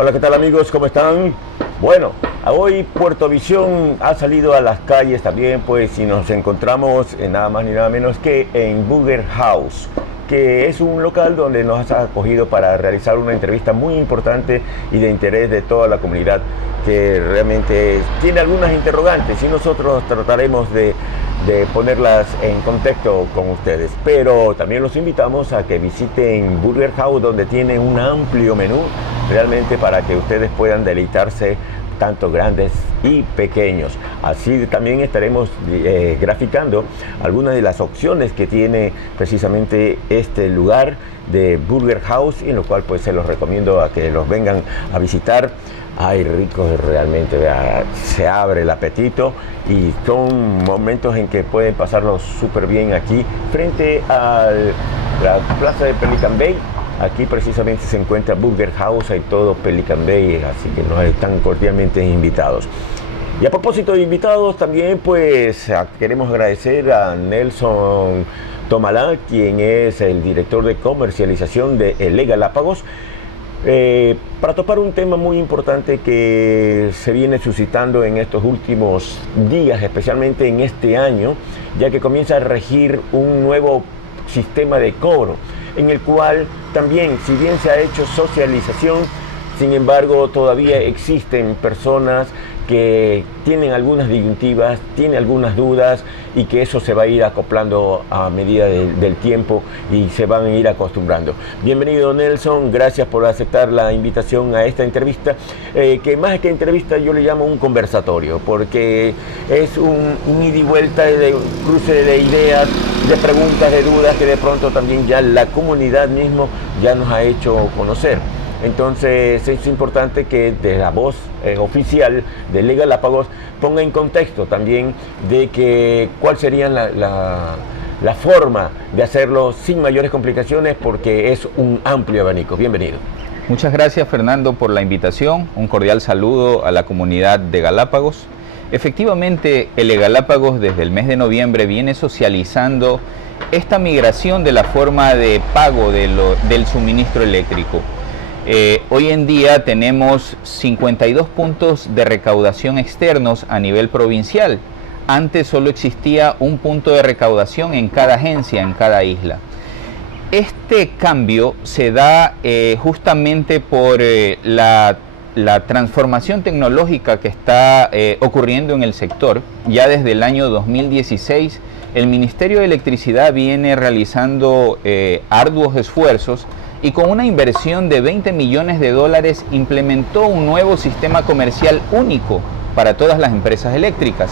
Hola, ¿qué tal amigos? ¿Cómo están? Bueno, hoy Puerto Visión ha salido a las calles también, pues, y nos encontramos nada más ni nada menos que en Burger House, que es un local donde nos ha acogido para realizar una entrevista muy importante y de interés de toda la comunidad, que realmente tiene algunas interrogantes y nosotros trataremos de ponerlas en contexto con ustedes. Pero también los invitamos a que visiten Burger House, donde tiene un amplio menú realmente para que ustedes puedan deleitarse, tanto grandes y pequeños. Así también estaremos graficando algunas de las opciones que tiene precisamente este lugar de Burger House, en lo cual pues se los recomiendo a que los vengan a visitar. Ay, ricos realmente, vea, se abre el apetito y son momentos en que pueden pasarlos súper bien aquí frente a la plaza de Pelican Bay. Aquí precisamente se encuentra Burger House, hay todo Pelican Bay, así que nos están cordialmente invitados. Y a propósito de invitados, también pues queremos agradecer a Nelson Tomalá, quien es el director de comercialización de ELE Galápagos, para topar un tema muy importante que se viene suscitando en estos últimos días, especialmente en este año, ya que comienza a regir un nuevo sistema de cobro, en el cual también, si bien se ha hecho socialización, sin embargo todavía existen personas que tienen algunas disyuntivas, tienen algunas dudas, y que eso se va a ir acoplando a medida del tiempo y se van a ir acostumbrando. Bienvenido, Nelson, gracias por aceptar la invitación a esta entrevista, que más que entrevista yo le llamo un conversatorio, porque es un ida y vuelta de cruce de ideas, de preguntas, de dudas que de pronto también ya la comunidad mismo ya nos ha hecho conocer. Entonces es importante que de la voz oficial de ELE Galápagos ponga en contexto también de que cuál sería la forma de hacerlo sin mayores complicaciones, porque es un amplio abanico. Bienvenido. Muchas gracias, Fernando, por la invitación. Un cordial saludo a la comunidad de Galápagos. Efectivamente, ELE Galápagos desde el mes de noviembre viene socializando esta migración de la forma de pago del suministro eléctrico. Hoy en día tenemos 52 puntos de recaudación externos a nivel provincial. Antes solo existía un punto de recaudación en cada agencia, en cada isla. Este cambio se da justamente por la transformación tecnológica que está ocurriendo en el sector. Ya desde el año 2016, el Ministerio de Electricidad viene realizando arduos esfuerzos, y con una inversión de $20 millones implementó un nuevo sistema comercial único para todas las empresas eléctricas.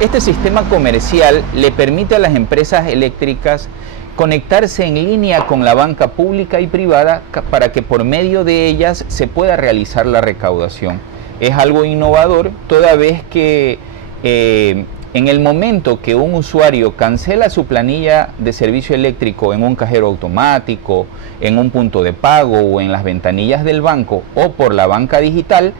Este sistema comercial le permite a las empresas eléctricas conectarse en línea con la banca pública y privada para que por medio de ellas se pueda realizar la recaudación. Es algo innovador, toda vez que en el momento que un usuario cancela su planilla de servicio eléctrico en un cajero automático, en un punto de pago o en las ventanillas del banco o por la banca digital,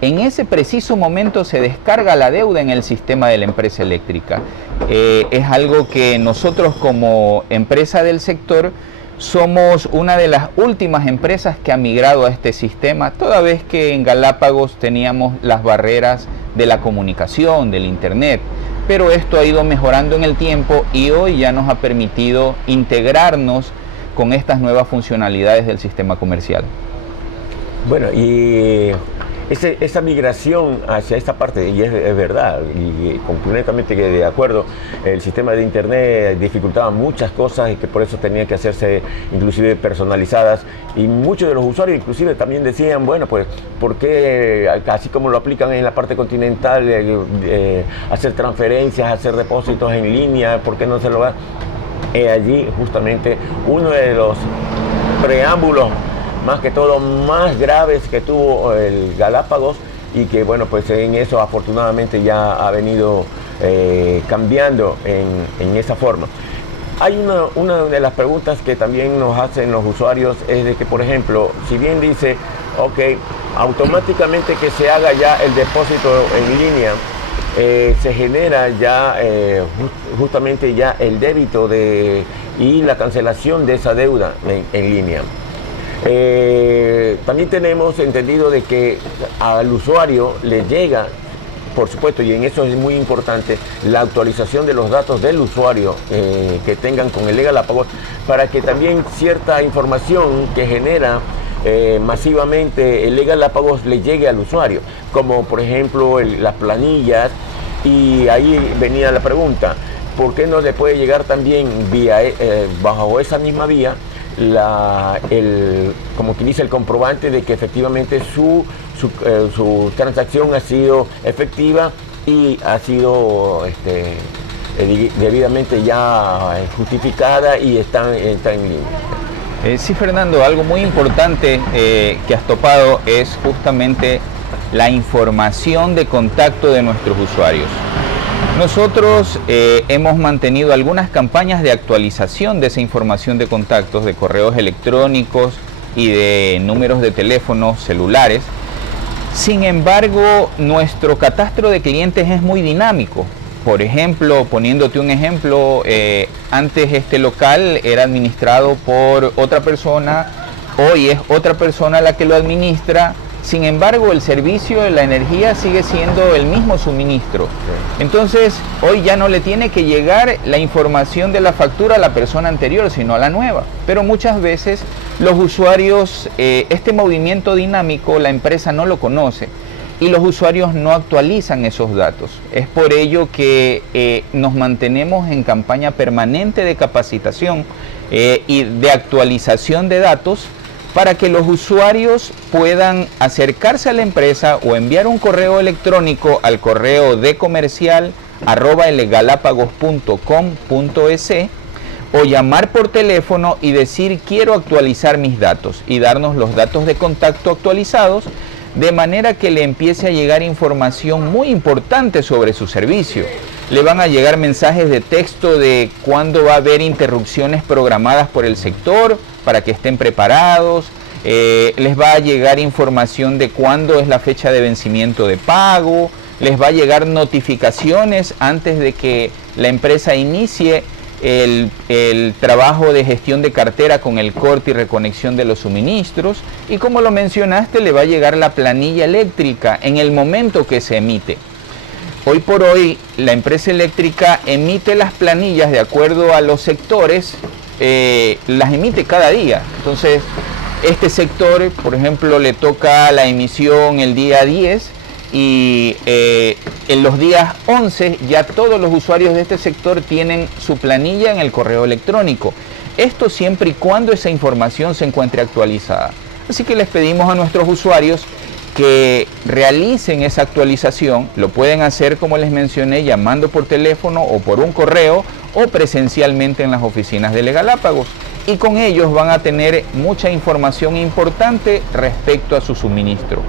en ese preciso momento se descarga la deuda en el sistema de la empresa eléctrica. Es algo que nosotros como empresa del sector somos una de las últimas empresas que ha migrado a este sistema, toda vez que en Galápagos teníamos las barreras de la comunicación, del internet. Pero esto ha ido mejorando en el tiempo y hoy ya nos ha permitido integrarnos con estas nuevas funcionalidades del sistema comercial. Bueno, y esa migración hacia esta parte, y es verdad, y completamente de acuerdo, el sistema de internet dificultaba muchas cosas y que por eso tenía que hacerse inclusive personalizadas, y muchos de los usuarios inclusive también decían, bueno, pues, ¿por qué, así como lo aplican en la parte continental, hacer transferencias, hacer depósitos en línea, por qué no se lo va? Allí justamente uno de los preámbulos más que todo más graves que tuvo el Galápagos, y que bueno, pues en eso afortunadamente ya ha venido cambiando en esa forma. Hay una de las preguntas que también nos hacen los usuarios, es de que, por ejemplo, si bien dice, ok, automáticamente que se haga ya el depósito en línea, se genera ya justamente ya el débito y la cancelación de esa deuda en línea. También tenemos entendido de que al usuario le llega, por supuesto, y en eso es muy importante, la actualización de los datos del usuario que tengan con el Galápagos, para que también cierta información que genera masivamente el Galápagos le llegue al usuario, como por ejemplo las planillas, y ahí venía la pregunta, ¿por qué no le puede llegar también vía, bajo esa misma vía, como que dice el comprobante de que efectivamente su transacción ha sido efectiva y ha sido debidamente ya justificada y está en línea? Sí, Fernando, algo muy importante que has topado es justamente la información de contacto de nuestros usuarios. Nosotros hemos mantenido algunas campañas de actualización de esa información de contactos, de correos electrónicos y de números de teléfonos celulares. Sin embargo, nuestro catastro de clientes es muy dinámico. Por ejemplo, poniéndote un ejemplo, antes este local era administrado por otra persona, hoy es otra persona la que lo administra. Sin embargo, el servicio de la energía sigue siendo el mismo suministro. Entonces, hoy ya no le tiene que llegar la información de la factura a la persona anterior, sino a la nueva. Pero muchas veces los usuarios, este movimiento dinámico, la empresa no lo conoce y los usuarios no actualizan esos datos. Es por ello que nos mantenemos en campaña permanente de capacitación y de actualización de datos, para que los usuarios puedan acercarse a la empresa o enviar un correo electrónico al correo de comercial@elgalápagos.com.es o llamar por teléfono y decir quiero actualizar mis datos y darnos los datos de contacto actualizados, de manera que le empiece a llegar información muy importante sobre su servicio. Le van a llegar mensajes de texto de cuándo va a haber interrupciones programadas por el sector para que estén preparados. Les va a llegar información de cuándo es la fecha de vencimiento de pago. Les va a llegar notificaciones antes de que la empresa inicie el trabajo de gestión de cartera con el corte y reconexión de los suministros. Y como lo mencionaste, le va a llegar la planilla eléctrica en el momento que se emite. Hoy por hoy, la empresa eléctrica emite las planillas de acuerdo a los sectores, las emite cada día. Entonces, este sector, por ejemplo, le toca la emisión el día 10 y en los días 11 ya todos los usuarios de este sector tienen su planilla en el correo electrónico. Esto siempre y cuando esa información se encuentre actualizada. Así que les pedimos a nuestros usuarios que realicen esa actualización. Lo pueden hacer, como les mencioné, llamando por teléfono o por un correo o presencialmente en las oficinas de Galápagos, y con ellos van a tener mucha información importante respecto a su suministro.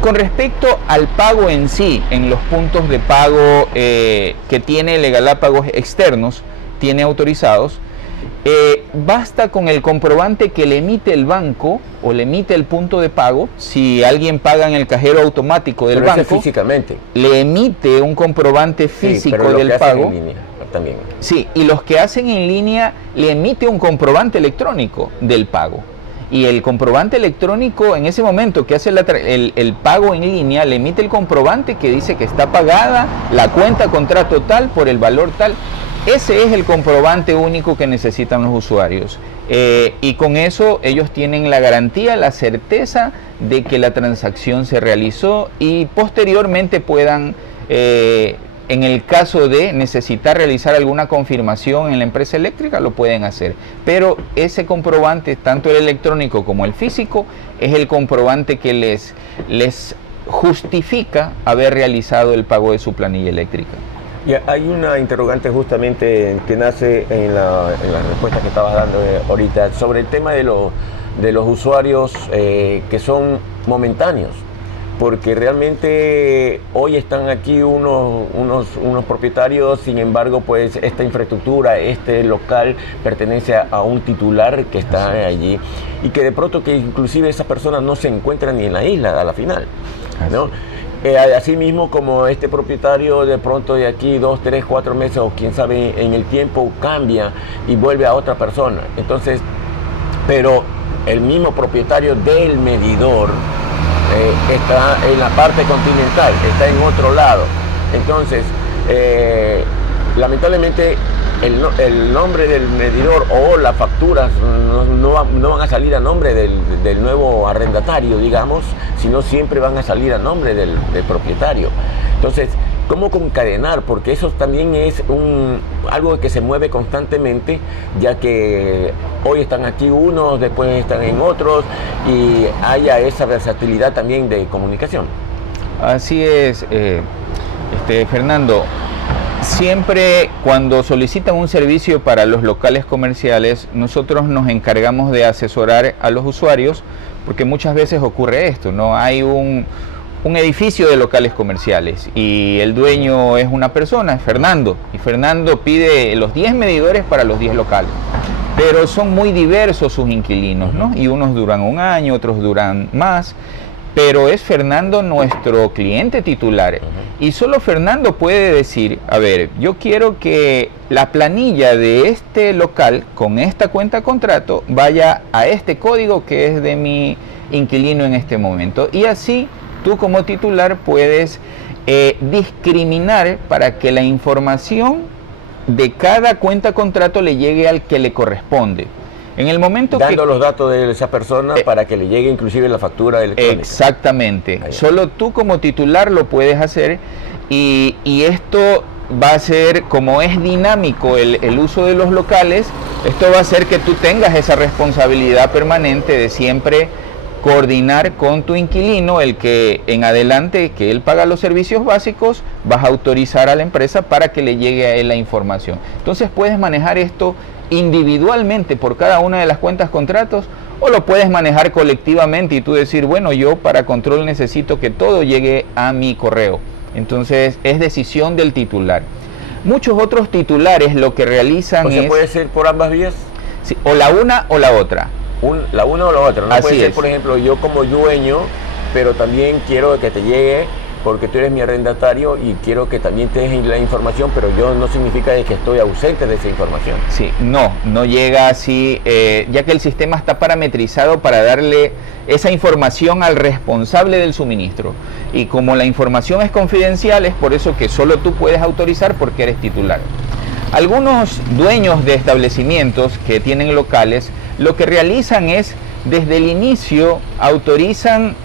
Con respecto al pago en sí, en los puntos de pago que tiene Galápagos externos, tiene autorizados, basta con el comprobante que le emite el banco o le emite el punto de pago. Si alguien paga en el cajero automático del banco, físicamente le emite un comprobante físico del pago. En línea, también. Sí, y los que hacen en línea le emite un comprobante electrónico del pago. Y el comprobante electrónico, en ese momento que hace el pago en línea, le emite el comprobante que dice que está pagada la cuenta contrato tal por el valor tal. Ese es el comprobante único que necesitan los usuarios. Y con eso ellos tienen la garantía, la certeza de que la transacción se realizó, y posteriormente puedan, en el caso de necesitar realizar alguna confirmación en la empresa eléctrica, lo pueden hacer. Pero ese comprobante, tanto el electrónico como el físico, es el comprobante que les justifica haber realizado el pago de su planilla eléctrica. Y hay una interrogante justamente que nace en la respuesta que estabas dando ahorita sobre el tema de los usuarios que son momentáneos, porque realmente hoy están aquí unos propietarios, sin embargo, pues esta infraestructura, este local pertenece a un titular que está allí, y que de pronto que inclusive esa persona no se encuentra ni en la isla a la final, ¿no? Así mismo como este propietario de pronto de aquí 2, 3, 4 meses o quién sabe en el tiempo cambia y vuelve a otra persona. Entonces, pero el mismo propietario del medidor está en la parte continental, está en otro lado. Entonces, lamentablemente, el nombre del medidor o las facturas no van a salir a nombre del nuevo arrendatario, digamos, sino siempre van a salir a nombre del propietario. Entonces, ¿cómo concadenar? Porque eso también es algo que se mueve constantemente, ya que hoy están aquí unos, después están en otros, y haya esa versatilidad también de comunicación. Así es, Fernando. Siempre cuando solicitan un servicio para los locales comerciales, nosotros nos encargamos de asesorar a los usuarios, porque muchas veces ocurre esto, ¿no? Hay un edificio de locales comerciales y el dueño es una persona, es Fernando, y Fernando pide los 10 medidores para los 10 locales, pero son muy diversos sus inquilinos, ¿no? Y unos duran un año, otros duran más, pero es Fernando nuestro cliente titular. Y solo Fernando puede decir, a ver, yo quiero que la planilla de este local con esta cuenta contrato vaya a este código que es de mi inquilino en este momento. Y así tú como titular puedes discriminar para que la información de cada cuenta contrato le llegue al que le corresponde. En el momento dando los datos de esa persona para que le llegue inclusive la factura electrónica. Exactamente. Solo tú como titular lo puedes hacer y esto va a ser, como es dinámico el uso de los locales, esto va a hacer que tú tengas esa responsabilidad permanente de siempre coordinar con tu inquilino, el que en adelante, que él paga los servicios básicos, vas a autorizar a la empresa para que le llegue a él la información. Entonces puedes manejar esto individualmente por cada una de las cuentas contratos, o lo puedes manejar colectivamente y tú decir, bueno, yo para control necesito que todo llegue a mi correo. Entonces es decisión del titular. Muchos otros titulares lo que realizan es... ¿Puede ser por ambas vías? Sí, o la una o la otra. La una o la otra. No Así puede ser, es. por ejemplo, yo como dueño, pero también quiero que te llegue porque tú eres mi arrendatario y quiero que también te dejen la información, pero yo no significa de que estoy ausente de esa información. Sí, no llega así, ya que el sistema está parametrizado para darle esa información al responsable del suministro. Y como la información es confidencial, es por eso que solo tú puedes autorizar porque eres titular. Algunos dueños de establecimientos que tienen locales, lo que realizan es, desde el inicio, autorizan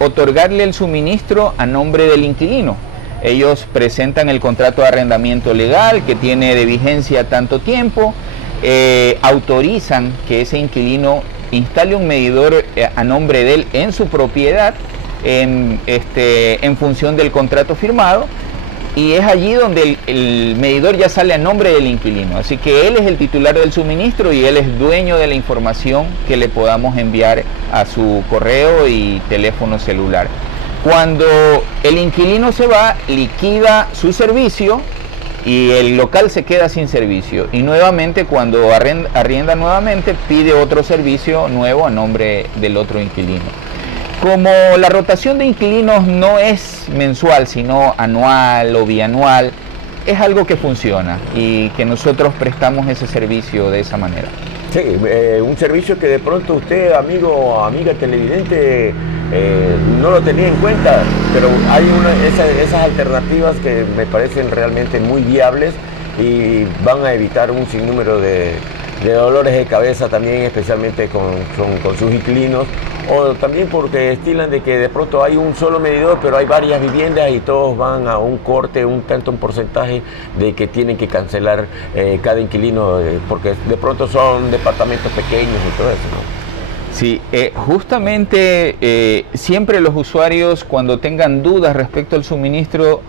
otorgarle el suministro a nombre del inquilino. Ellos presentan el contrato de arrendamiento legal que tiene de vigencia tanto tiempo, autorizan que ese inquilino instale un medidor a nombre de él en su propiedad en función del contrato firmado, y es allí donde el medidor ya sale a nombre del inquilino. Así que él es el titular del suministro y él es dueño de la información que le podamos enviar a su correo y teléfono celular. Cuando el inquilino se va, liquida su servicio y el local se queda sin servicio. Y nuevamente, cuando arrienda nuevamente, pide otro servicio nuevo a nombre del otro inquilino. Como la rotación de inquilinos no es mensual, sino anual o bianual, es algo que funciona y que nosotros prestamos ese servicio de esa manera. Sí, un servicio que de pronto usted, amigo o amiga televidente, no lo tenía en cuenta, pero hay esas alternativas que me parecen realmente muy viables y van a evitar un sinnúmero de dolores de cabeza también, especialmente con sus inquilinos, o también porque estilan de que de pronto hay un solo medidor, pero hay varias viviendas y todos van a un corte, un porcentaje de que tienen que cancelar cada inquilino, porque de pronto son departamentos pequeños y todo eso, ¿no? Sí, justamente siempre los usuarios, cuando tengan dudas respecto al suministro,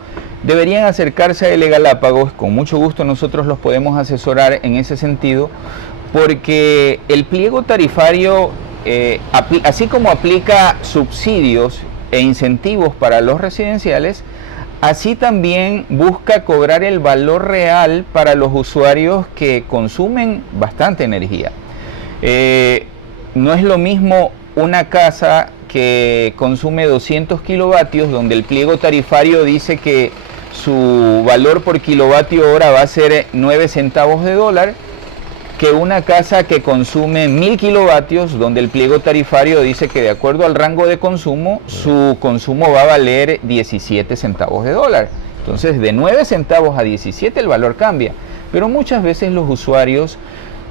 deberían acercarse a L Galápagos. Con mucho gusto nosotros los podemos asesorar en ese sentido, porque el pliego tarifario, así como aplica subsidios e incentivos para los residenciales, así también busca cobrar el valor real para los usuarios que consumen bastante energía. No es lo mismo una casa que consume 200 kilovatios, donde el pliego tarifario dice que su valor por kilovatio hora va a ser 9 centavos de dólar, que una casa que consume 1000 kilovatios, donde el pliego tarifario dice que de acuerdo al rango de consumo, su consumo va a valer 17 centavos de dólar. Entonces, de 9 centavos a 17 el valor cambia. Pero muchas veces los usuarios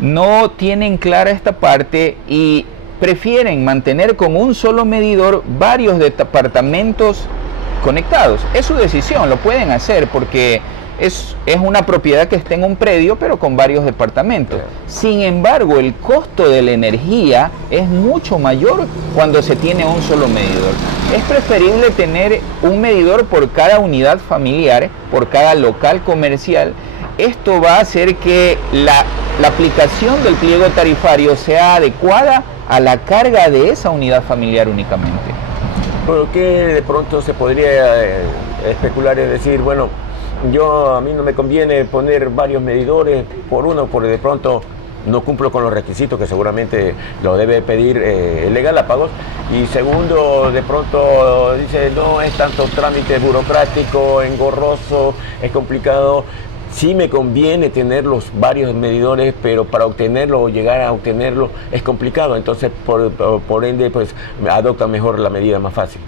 no tienen clara esta parte y prefieren mantener con un solo medidor varios departamentos conectados. Es su decisión, lo pueden hacer porque es una propiedad que está en un predio, pero con varios departamentos. Sin embargo, el costo de la energía es mucho mayor cuando se tiene un solo medidor. Es preferible tener un medidor por cada unidad familiar, por cada local comercial. Esto va a hacer que la aplicación del pliego tarifario sea adecuada a la carga de esa unidad familiar únicamente. ¿Por qué de pronto se podría especular y decir, bueno, a mí no me conviene poner varios medidores por uno, porque de pronto no cumplo con los requisitos que seguramente lo debe pedir el de Galápagos, y segundo, de pronto dice, no, es tanto trámite burocrático, engorroso, es complicado? Sí me conviene tener los varios medidores, pero para obtenerlo o llegar a obtenerlo es complicado, entonces por ende pues adopta mejor la medida más fácil.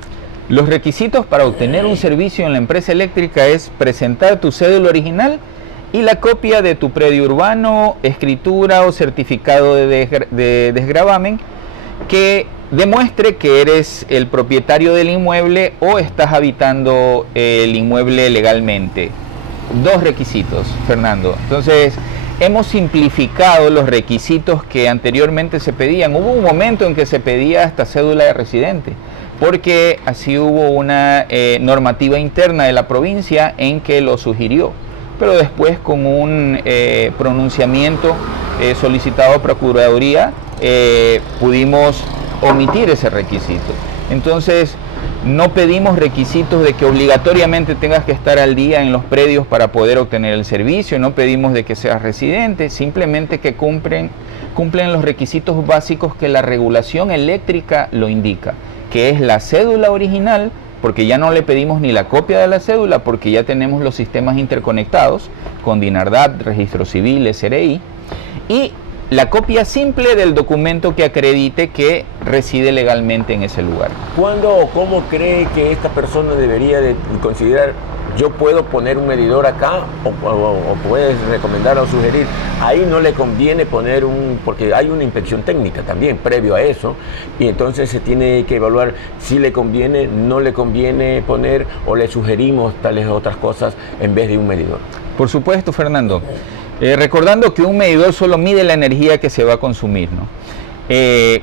Los requisitos para obtener un servicio en la empresa eléctrica es presentar tu cédula original y la copia de tu predio urbano, escritura o certificado de desgravamen que demuestre que eres el propietario del inmueble o estás habitando el inmueble legalmente. 2 requisitos, Fernando. Entonces, hemos simplificado los requisitos que anteriormente se pedían. Hubo un momento en que se pedía hasta cédula de residente, porque así hubo una normativa interna de la provincia en que lo sugirió. Pero después, con un pronunciamiento solicitado a Procuraduría, pudimos omitir ese requisito. Entonces, no pedimos requisitos de que obligatoriamente tengas que estar al día en los predios para poder obtener el servicio, no pedimos de que seas residente, simplemente que cumplen los requisitos básicos que la regulación eléctrica lo indica, que es la cédula original, porque ya no le pedimos ni la copia de la cédula, porque ya tenemos los sistemas interconectados con DINARDAT, Registro Civil, SRI, y la copia simple del documento que acredite que reside legalmente en ese lugar. ¿Cuándo o cómo cree que esta persona debería de considerar, yo puedo poner un medidor acá, o puedes recomendar o sugerir, ahí no le conviene poner porque hay una inspección técnica también previo a eso, y entonces se tiene que evaluar si le conviene, no le conviene poner, o le sugerimos tales otras cosas en vez de un medidor? Por supuesto, Fernando. Recordando que un medidor solo mide la energía que se va a consumir, ¿no?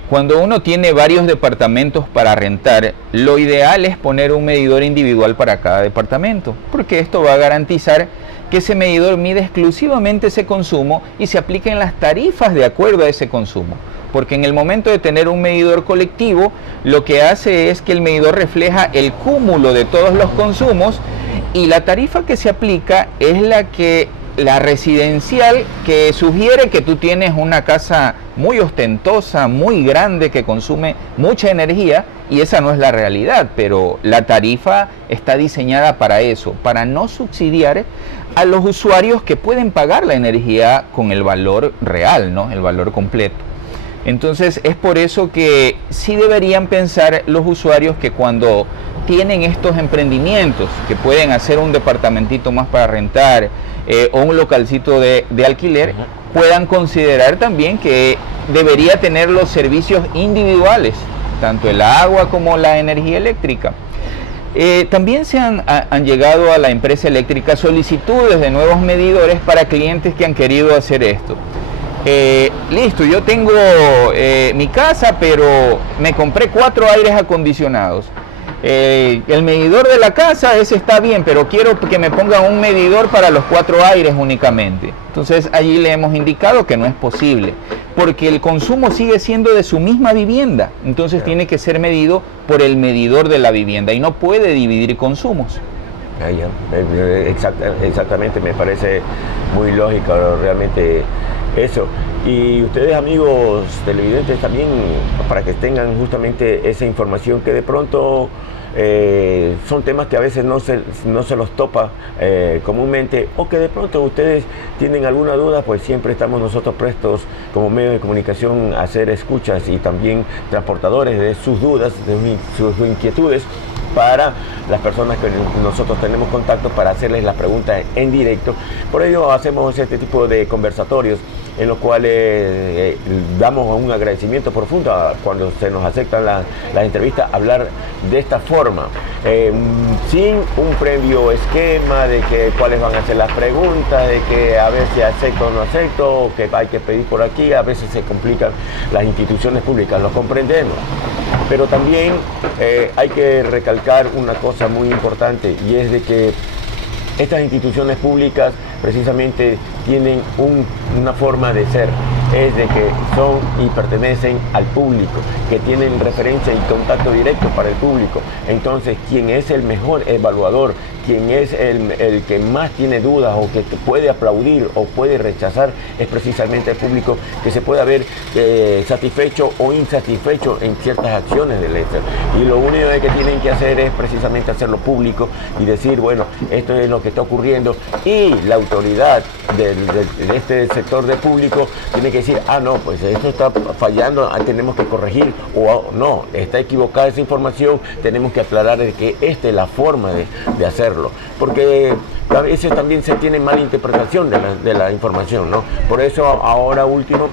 Cuando uno tiene varios departamentos para rentar, lo ideal es poner un medidor individual para cada departamento, porque esto va a garantizar que ese medidor mide exclusivamente ese consumo y se apliquen las tarifas de acuerdo a ese consumo. Porque en el momento de tener un medidor colectivo, lo que hace es que el medidor refleja el cúmulo de todos los consumos y la tarifa que se aplica es la residencial, que sugiere que tú tienes una casa muy ostentosa, muy grande, que consume mucha energía, y esa no es la realidad, pero la tarifa está diseñada para eso, para no subsidiar a los usuarios que pueden pagar la energía con el valor real, ¿no? El valor completo. Entonces es por eso que sí deberían pensar los usuarios que cuando tienen estos emprendimientos, que pueden hacer un departamentito más para rentar, o un localcito de alquiler, puedan considerar también que debería tener los servicios individuales, tanto el agua como la energía eléctrica. También se han llegado a la empresa eléctrica solicitudes de nuevos medidores para clientes que han querido hacer esto. Listo, yo tengo mi casa, pero me compré 4 aires acondicionados. El medidor de la casa, ese está bien, pero quiero que me pongan un medidor para los 4 aires únicamente. Entonces allí le hemos indicado que no es posible, porque el consumo sigue siendo de su misma vivienda. Entonces tiene que ser medido por el medidor de la vivienda y no puede dividir consumos. Exactamente, me parece muy lógico realmente eso. Y ustedes, amigos televidentes, también, para que tengan justamente esa información que de pronto son temas que a veces no se los topa comúnmente, o que de pronto ustedes tienen alguna duda, pues siempre estamos nosotros prestos como medio de comunicación a hacer escuchas y también transportadores de sus dudas, de sus inquietudes, para las personas que nosotros tenemos contacto, para hacerles las preguntas en directo. Por ello hacemos este tipo de conversatorios en los cuales damos un agradecimiento profundo cuando se nos aceptan las entrevistas, hablar de esta forma, sin un previo esquema de que cuáles van a ser las preguntas, de que a ver si acepto o no acepto, o que hay que pedir por aquí. A veces se complican las instituciones públicas, lo comprendemos, pero también hay que recalcar una cosa muy importante, y es de que estas instituciones públicas precisamente tienen una forma de ser, es de que son y pertenecen al público, que tienen referencia y contacto directo para el público. Entonces, quien es el mejor evaluador, quien es el que más tiene dudas o que puede aplaudir o puede rechazar, es precisamente el público, que se pueda ver satisfecho o insatisfecho en ciertas acciones del ESER. Y lo único que tienen que hacer es precisamente hacerlo público y decir, bueno, esto es lo que está ocurriendo, y la autoridad de este sector de público tiene que decir, no, pues esto está fallando, tenemos que corregir, o no, está equivocada esa información, tenemos que aclarar de que esta es la forma de hacerlo, porque a veces también se tiene mala interpretación de la información, ¿no? Por eso ahora último,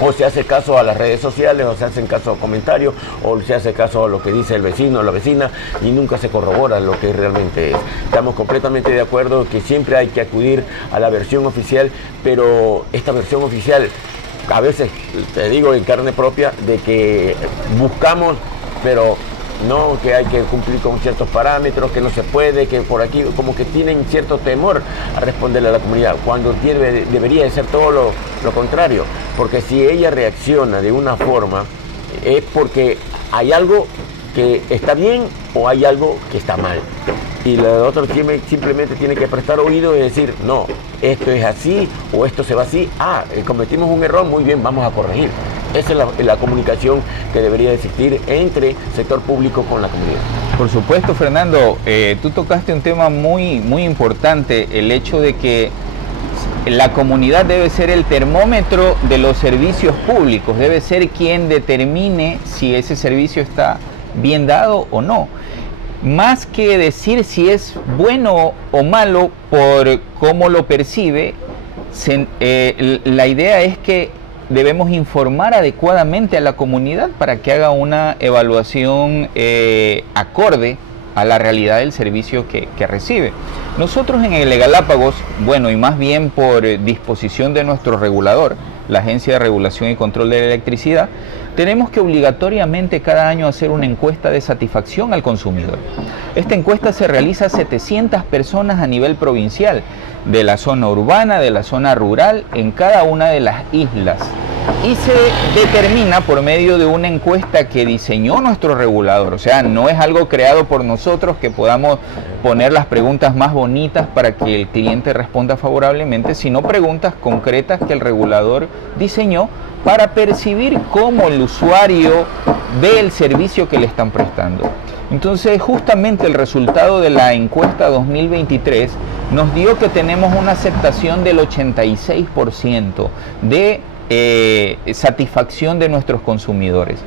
o se hace caso a las redes sociales, o se hacen caso a comentarios, o se hace caso a lo que dice el vecino o la vecina, y nunca se corrobora lo que realmente es. Estamos completamente de acuerdo que siempre hay que acudir a la versión oficial, pero esta versión oficial, a veces, te digo en carne propia, de que buscamos, pero no, que hay que cumplir con ciertos parámetros, que no se puede, que por aquí, como que tienen cierto temor a responderle a la comunidad, cuando debería de ser todo lo contrario, porque si ella reacciona de una forma, es porque hay algo que está bien o hay algo que está mal. Y el otro simplemente tiene que prestar oído y decir, no, esto es así o esto se va así. Cometimos un error, muy bien, vamos a corregir. Esa es la comunicación que debería existir entre sector público con la comunidad. Por supuesto, Fernando, tú tocaste un tema muy, muy importante, el hecho de que la comunidad debe ser el termómetro de los servicios públicos, debe ser quien determine si ese servicio está bien dado o no. Más que decir si es bueno o malo por cómo lo percibe, la idea es que debemos informar adecuadamente a la comunidad para que haga una evaluación acorde a la realidad del servicio que recibe. Nosotros en el Galápagos, bueno, y más bien por disposición de nuestro regulador, la Agencia de Regulación y Control de la Electricidad, tenemos que obligatoriamente cada año hacer una encuesta de satisfacción al consumidor. Esta encuesta se realiza a 700 personas a nivel provincial, de la zona urbana, de la zona rural, en cada una de las islas. Y se determina por medio de una encuesta que diseñó nuestro regulador. O sea, no es algo creado por nosotros que podamos poner las preguntas más bonitas para que el cliente responda favorablemente, sino preguntas concretas que el regulador diseñó para percibir cómo el usuario ve el servicio que le están prestando. Entonces, justamente el resultado de la encuesta 2023 nos dio que tenemos una aceptación del 86% de satisfacción de nuestros consumidores.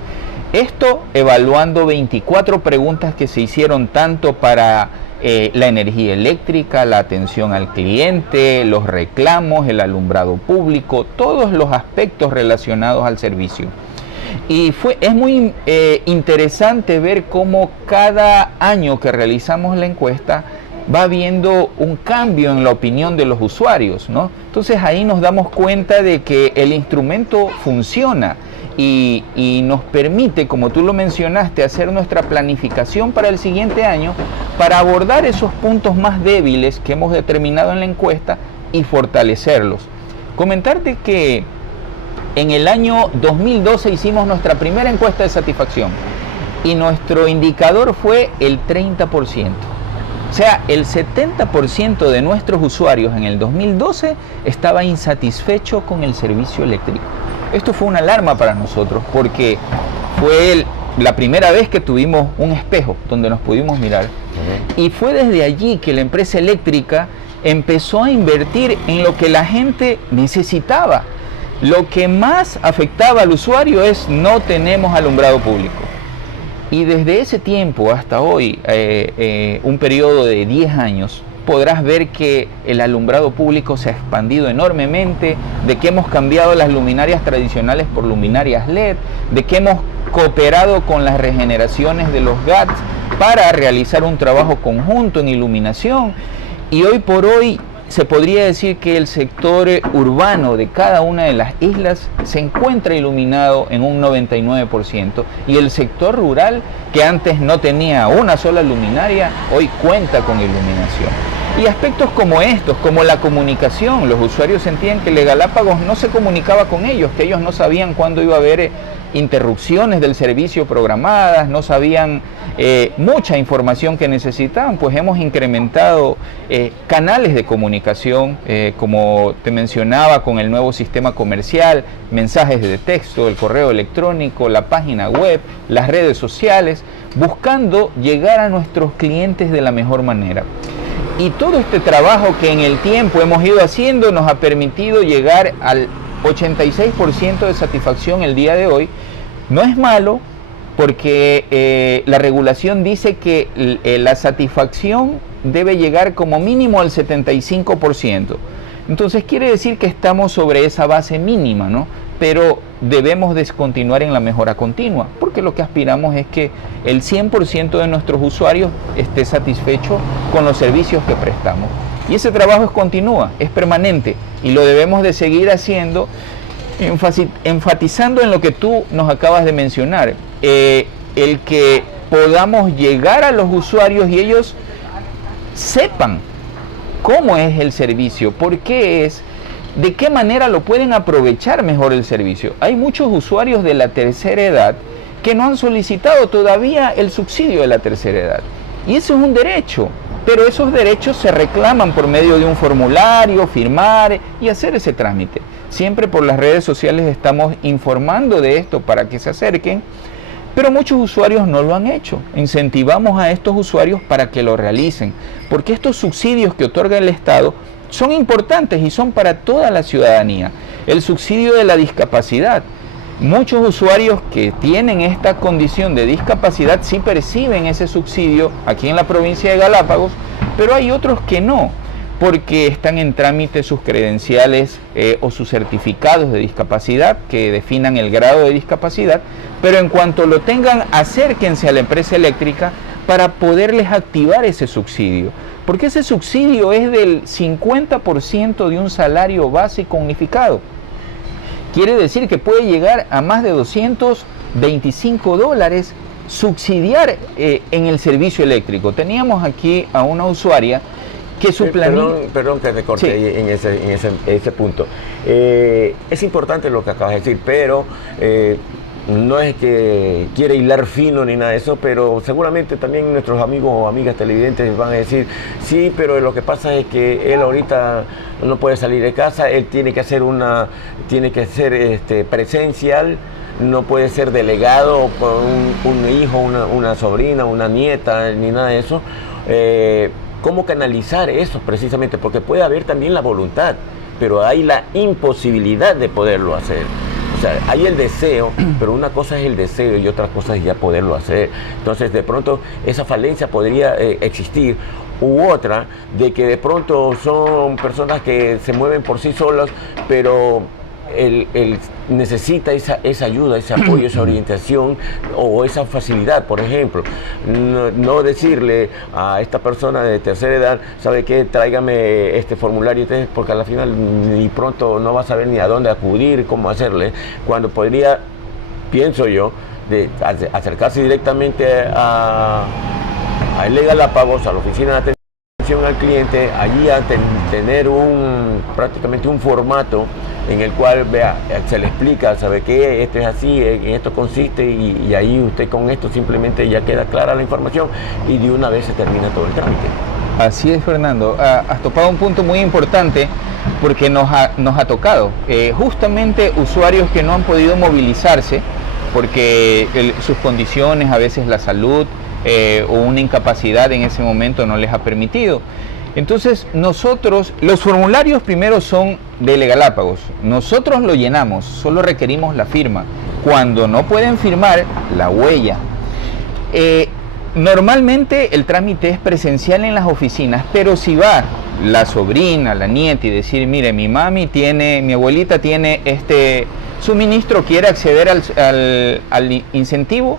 Esto evaluando 24 preguntas que se hicieron tanto para la energía eléctrica, la atención al cliente, los reclamos, el alumbrado público, todos los aspectos relacionados al servicio. Y es muy interesante ver cómo cada año que realizamos la encuesta va habiendo un cambio en la opinión de los usuarios, ¿no? Entonces ahí nos damos cuenta de que el instrumento funciona y nos permite, como tú lo mencionaste, hacer nuestra planificación para el siguiente año para abordar esos puntos más débiles que hemos determinado en la encuesta y fortalecerlos. Comentarte que en el año 2012 hicimos nuestra primera encuesta de satisfacción y nuestro indicador fue el 30%. sea, el 70% de nuestros usuarios en el 2012 estaba insatisfecho con el servicio eléctrico. Esto fue una alarma para nosotros porque fue la primera vez que tuvimos un espejo donde nos pudimos mirar. Y fue desde allí que la empresa eléctrica empezó a invertir en lo que la gente necesitaba. Lo que más afectaba al usuario es no tenemos alumbrado público. Y desde ese tiempo hasta hoy, un periodo de 10 años, podrás ver que el alumbrado público se ha expandido enormemente, de que hemos cambiado las luminarias tradicionales por luminarias LED, de que hemos cooperado con las regeneraciones de los GATS para realizar un trabajo conjunto en iluminación. Y hoy por hoy se podría decir que el sector urbano de cada una de las islas se encuentra iluminado en un 99%, y el sector rural, que antes no tenía una sola luminaria, hoy cuenta con iluminación. Y aspectos como estos, como la comunicación, los usuarios sentían que Galápagos no se comunicaba con ellos, que ellos no sabían cuándo iba a haber interrupciones del servicio programadas, no sabían mucha información que necesitaban. Pues hemos incrementado canales de comunicación, como te mencionaba, con el nuevo sistema comercial, mensajes de texto, el correo electrónico, la página web, las redes sociales, buscando llegar a nuestros clientes de la mejor manera. Y todo este trabajo que en el tiempo hemos ido haciendo nos ha permitido llegar al 86% de satisfacción el día de hoy. No es malo, porque la regulación dice que la satisfacción debe llegar como mínimo al 75%. Entonces quiere decir que estamos sobre esa base mínima, ¿no? Pero debemos descontinuar en la mejora continua, porque lo que aspiramos es que el 100% de nuestros usuarios esté satisfecho con los servicios que prestamos. Y ese trabajo continúa, es permanente, y lo debemos de seguir haciendo, enfatizando en lo que tú nos acabas de mencionar, el que podamos llegar a los usuarios y ellos sepan cómo es el servicio, por qué es, de qué manera lo pueden aprovechar mejor el servicio. Hay muchos usuarios de la tercera edad que no han solicitado todavía el subsidio de la tercera edad, y eso es un derecho. Pero esos derechos se reclaman por medio de un formulario, firmar y hacer ese trámite. Siempre por las redes sociales estamos informando de esto para que se acerquen, pero muchos usuarios no lo han hecho. Incentivamos a estos usuarios para que lo realicen, porque estos subsidios que otorga el Estado son importantes y son para toda la ciudadanía. El subsidio de la discapacidad. Muchos usuarios que tienen esta condición de discapacidad sí perciben ese subsidio aquí en la provincia de Galápagos, pero hay otros que no, porque están en trámite sus credenciales o sus certificados de discapacidad que definan el grado de discapacidad, pero en cuanto lo tengan, acérquense a la empresa eléctrica para poderles activar ese subsidio, porque ese subsidio es del 50% de un salario básico unificado. Quiere decir que puede llegar a más de $225 subsidiar en el servicio eléctrico. Teníamos aquí a una usuaria que su planilla... Perdón que te corte, sí, en ese punto. Es importante lo que acabas de decir, pero no es que quiera hilar fino ni nada de eso, pero seguramente también nuestros amigos o amigas televidentes van a decir, sí, pero lo que pasa es que él ahorita no puede salir de casa, él tiene que ser presencial, no puede ser delegado por un hijo, una sobrina, una nieta, ni nada de eso. ¿Cómo canalizar eso precisamente? Porque puede haber también la voluntad, pero hay la imposibilidad de poderlo hacer. O sea, hay el deseo, pero una cosa es el deseo y otra cosa es ya poderlo hacer. Entonces, de pronto, esa falencia podría existir. U otra, de que de pronto son personas que se mueven por sí solas, pero él necesita esa ayuda, ese apoyo, esa orientación o esa facilidad. Por ejemplo, no decirle a esta persona de tercera edad, ¿sabe qué? Tráigame este formulario, porque a la final ni pronto no va a saber ni a dónde acudir, cómo hacerle, cuando podría, pienso yo, de acercarse directamente a Galápagos, a la oficina de atención al cliente, allí a tener prácticamente un formato en el cual se le explica, ¿sabe qué? Esto es así, en esto consiste, y ahí usted con esto simplemente ya queda clara la información y de una vez se termina todo el trámite. Así es, Fernando. Has tocado un punto muy importante porque nos ha tocado. Justamente usuarios que no han podido movilizarse porque sus condiciones, a veces la salud o una incapacidad en ese momento no les ha permitido. Entonces nosotros, los formularios primero son de Galápagos, nosotros lo llenamos, solo requerimos la firma. Cuando no pueden firmar, la huella. Normalmente el trámite es presencial en las oficinas, pero si va la sobrina, la nieta y decir, mire, mi abuelita tiene este suministro, quiere acceder al incentivo,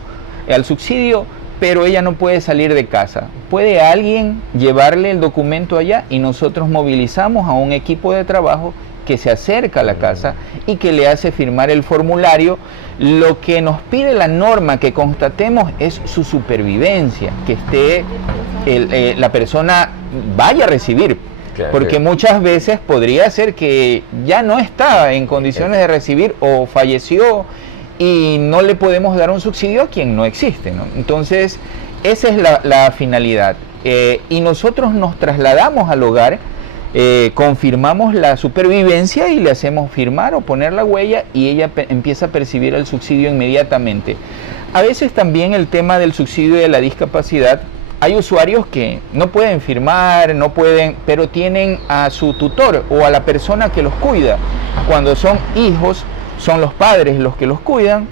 al subsidio, pero ella no puede salir de casa. ¿Puede alguien llevarle el documento allá? Y nosotros movilizamos a un equipo de trabajo que se acerca a la casa y que le hace firmar el formulario. Lo que nos pide la norma que constatemos es su supervivencia, que esté la persona vaya a recibir, porque muchas veces podría ser que ya no está en condiciones de recibir o falleció y no le podemos dar un subsidio a quien no existe, ¿no? Entonces esa es la finalidad, y nosotros nos trasladamos al hogar. Confirmamos la supervivencia y le hacemos firmar o poner la huella y ella empieza a percibir el subsidio inmediatamente. A veces también el tema del subsidio de la discapacidad, hay usuarios que no pueden firmar, pero tienen a su tutor o a la persona que los cuida. Cuando son hijos, son los padres los que los cuidan,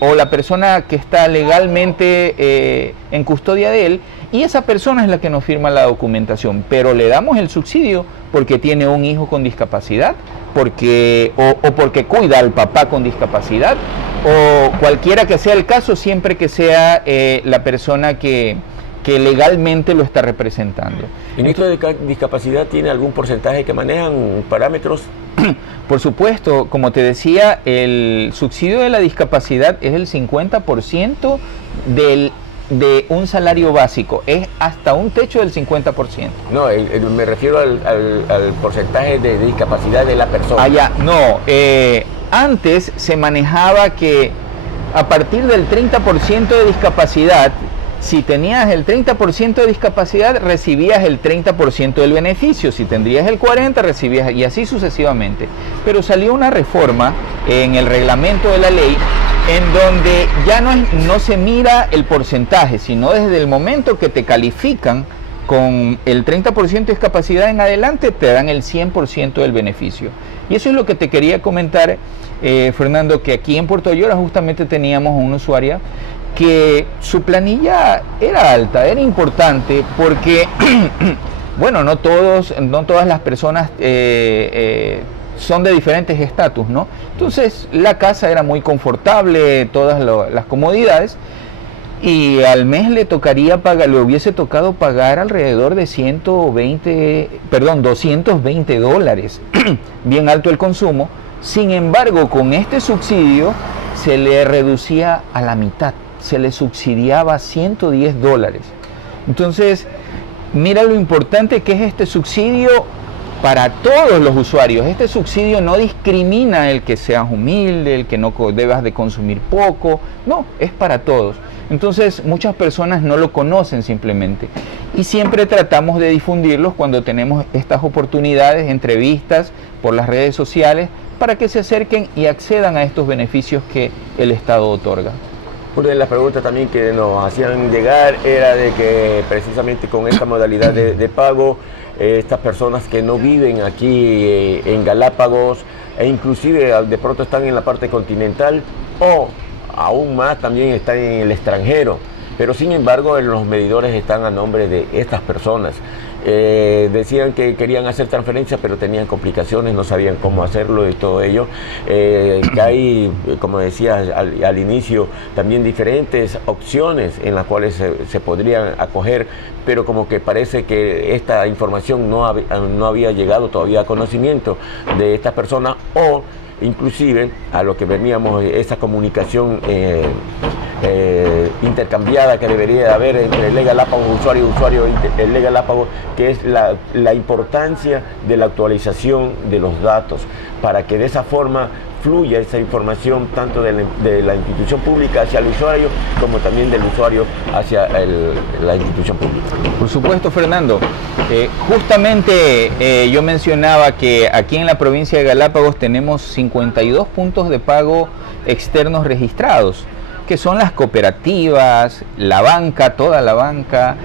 o la persona que está legalmente en custodia de él, y esa persona es la que nos firma la documentación, pero le damos el subsidio porque tiene un hijo con discapacidad, o porque cuida al papá con discapacidad, o cualquiera que sea el caso, siempre que sea la persona que legalmente lo está representando. ¿El ministro de discapacidad tiene algún porcentaje que manejan parámetros? Por supuesto, como te decía, el subsidio de la discapacidad es el 50% de un salario básico, es hasta un techo del 50%. No, me refiero al porcentaje de discapacidad de la persona. No, antes se manejaba que a partir del 30% de discapacidad, si tenías el 30% de discapacidad, recibías el 30% del beneficio. Si tendrías el 40%, recibías, y así sucesivamente. Pero salió una reforma en el reglamento de la ley en donde ya no se mira el porcentaje, sino desde el momento que te califican con el 30% de discapacidad en adelante, te dan el 100% del beneficio. Y eso es lo que te quería comentar, Fernando, que aquí en Puerto Ayora justamente teníamos una usuaria que su planilla era alta, era importante, porque bueno, no todas las personas son de diferentes estatus, ¿no? Entonces la casa era muy confortable, todas las comodidades, y al mes le hubiese tocado pagar alrededor de $220, bien alto el consumo. Sin embargo, con este subsidio se le reducía a la mitad, se le subsidiaba $110. Entonces, mira lo importante que es este subsidio para todos los usuarios. Este subsidio no discrimina el que seas humilde, el que no debas de consumir poco, no, es para todos. Entonces muchas personas no lo conocen simplemente, y siempre tratamos de difundirlos cuando tenemos estas oportunidades, entrevistas por las redes sociales, para que se acerquen y accedan a estos beneficios que el Estado otorga. Una de las preguntas también que nos hacían llegar era de que precisamente con esta modalidad de pago, estas personas que no viven aquí en Galápagos, e inclusive de pronto están en la parte continental, o aún más también están en el extranjero, pero sin embargo los medidores están a nombre de estas personas. Decían que querían hacer transferencias, pero tenían complicaciones, no sabían cómo hacerlo y todo ello. Que hay, como decía al inicio, también diferentes opciones en las cuales se podrían acoger, pero como que parece que esta información no había llegado todavía a conocimiento de estas personas, o inclusive a lo que veníamos, esa comunicación intercambiada que debería de haber entre Red Galápagos, usuario, Red Galápagos, que es la importancia de la actualización de los datos, para que de esa forma fluya esa información tanto de la institución pública hacia el usuario, como también del usuario hacia la institución pública. Por supuesto, Fernando. Justamente yo mencionaba que aquí en la provincia de Galápagos tenemos 52 puntos de pago externos registrados, que son las cooperativas, la banca, toda la banca,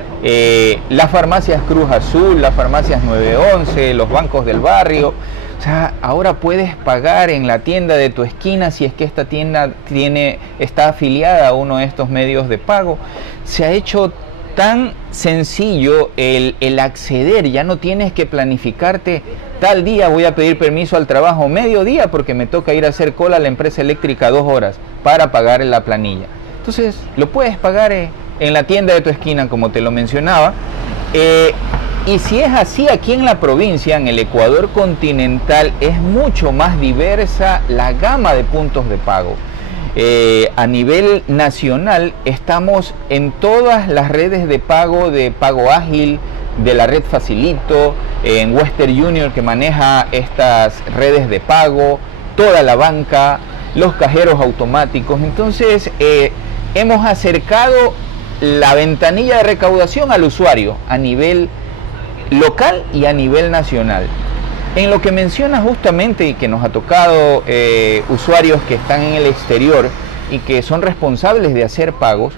las farmacias Cruz Azul, las farmacias 911, los bancos del barrio. O sea, ahora puedes pagar en la tienda de tu esquina si es que esta tienda está afiliada a uno de estos medios de pago. Se ha hecho tan sencillo el acceder, ya no tienes que planificarte tal día voy a pedir permiso al trabajo mediodía porque me toca ir a hacer cola a la empresa eléctrica 2 horas para pagar la planilla. Entonces lo puedes pagar en la tienda de tu esquina, como te lo mencionaba. Y si es así, aquí en la provincia, en el Ecuador continental, es mucho más diversa la gama de puntos de pago. A nivel nacional estamos en todas las redes de pago ágil, de la red Facilito, en Western Union, que maneja estas redes de pago, toda la banca, los cajeros automáticos. Entonces hemos acercado la ventanilla de recaudación al usuario a nivel local y a nivel nacional. En lo que menciona justamente y que nos ha tocado usuarios que están en el exterior y que son responsables de hacer pagos,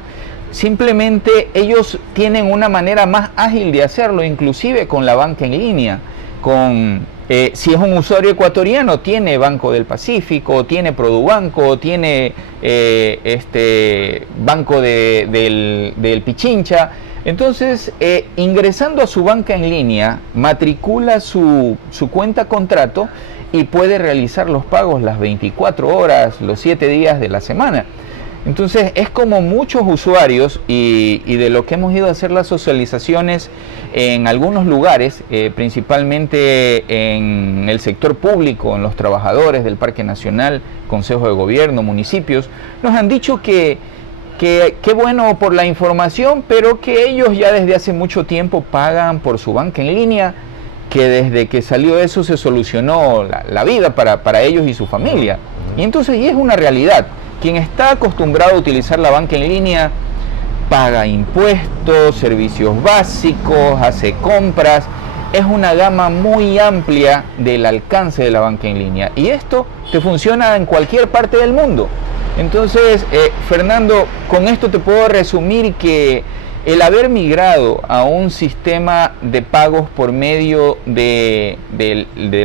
simplemente ellos tienen una manera más ágil de hacerlo, inclusive con la banca en línea. Si es un usuario ecuatoriano, tiene Banco del Pacífico, tiene Produbanco, tiene Banco del Pichincha. Entonces, ingresando a su banca en línea, matricula su cuenta contrato y puede realizar los pagos las 24 horas, los 7 días de la semana. Entonces, es como muchos usuarios y de lo que hemos ido a hacer las socializaciones en algunos lugares, principalmente en el sector público, en los trabajadores del Parque Nacional, Consejo de Gobierno, municipios, nos han dicho que qué bueno por la información, pero que ellos ya desde hace mucho tiempo pagan por su banca en línea, que desde que salió eso se solucionó la vida para ellos y su familia. Y entonces, y es una realidad, quien está acostumbrado a utilizar la banca en línea paga impuestos, servicios básicos, hace compras, es una gama muy amplia del alcance de la banca en línea. Y esto te funciona en cualquier parte del mundo. Entonces, Fernando, con esto te puedo resumir que el haber migrado a un sistema de pagos por medio de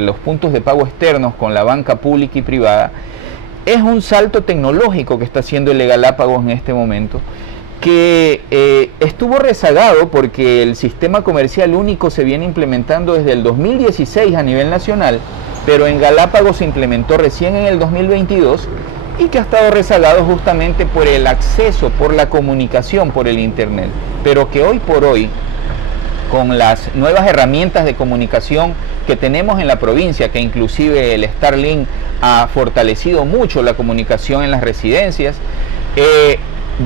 los puntos de pago externos con la banca pública y privada es un salto tecnológico que está haciendo el Galápagos en este momento, que estuvo rezagado porque el sistema comercial único se viene implementando desde el 2016 a nivel nacional, pero en Galápagos se implementó recién en el 2022 y que ha estado rezagado justamente por el acceso, por la comunicación, por el internet, pero que hoy por hoy, con las nuevas herramientas de comunicación que tenemos en la provincia, que inclusive el Starlink ha fortalecido mucho la comunicación en las residencias,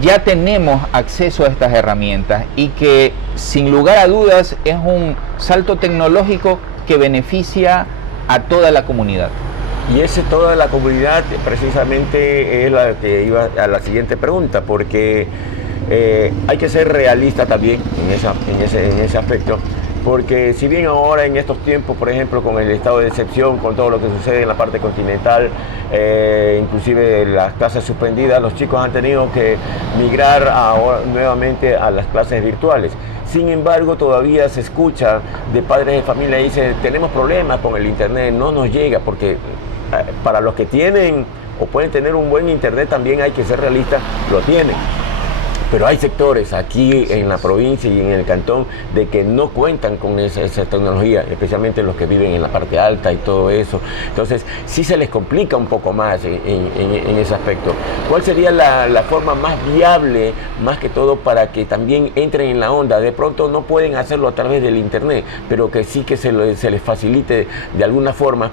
ya tenemos acceso a estas herramientas y que sin lugar a dudas es un salto tecnológico que beneficia a toda la comunidad. Y ese toda la comunidad precisamente es la que iba a la siguiente pregunta, porque hay que ser realista también en ese aspecto, porque si bien ahora en estos tiempos, por ejemplo, con el estado de excepción, con todo lo que sucede en la parte continental, inclusive las clases suspendidas, los chicos han tenido que migrar ahora nuevamente a las clases virtuales. Sin embargo, todavía se escucha de padres de familia que dicen, tenemos problemas con el internet, no nos llega, porque para los que tienen o pueden tener un buen internet, también hay que ser realistas, lo tienen. Pero hay sectores aquí en la provincia y en el cantón de que no cuentan con esa tecnología, especialmente los que viven en la parte alta y todo eso. Entonces, sí se les complica un poco más en ese aspecto. ¿Cuál sería la forma más viable, más que todo, para que también entren en la onda? De pronto no pueden hacerlo a través del internet, pero que sí que se les facilite de alguna forma,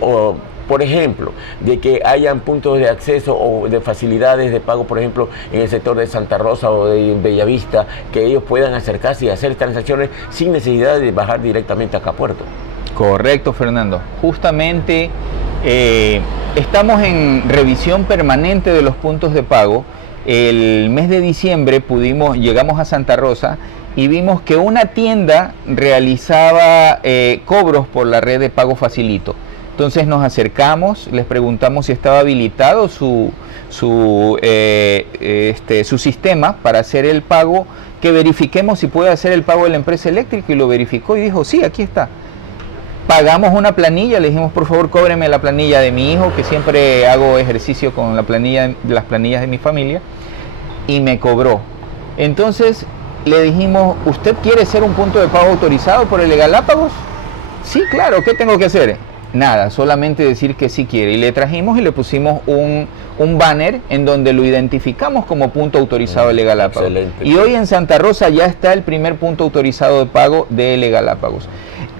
o por ejemplo, de que hayan puntos de acceso o de facilidades de pago, por ejemplo, en el sector de Santa Rosa o de Bellavista, que ellos puedan acercarse y hacer transacciones sin necesidad de bajar directamente acá a Puerto. Correcto, Fernando. Justamente estamos en revisión permanente de los puntos de pago. El mes de diciembre llegamos a Santa Rosa y vimos que una tienda realizaba cobros por la red de pago Facilito. Entonces nos acercamos, les preguntamos si estaba habilitado su sistema para hacer el pago, que verifiquemos si puede hacer el pago de la empresa eléctrica, y lo verificó y dijo, sí, aquí está. Pagamos una planilla, le dijimos, por favor, cóbreme la planilla de mi hijo, que siempre hago ejercicio con las planillas de mi familia, y me cobró. Entonces le dijimos, ¿usted quiere ser un punto de pago autorizado por el Galápagos? Sí, claro, ¿qué tengo que hacer? Nada, solamente decir que sí quiere. Y le trajimos y le pusimos un banner en donde lo identificamos como punto autorizado de Galápagos. Excelente. Y hoy en Santa Rosa ya está el primer punto autorizado de pago de Galápagos.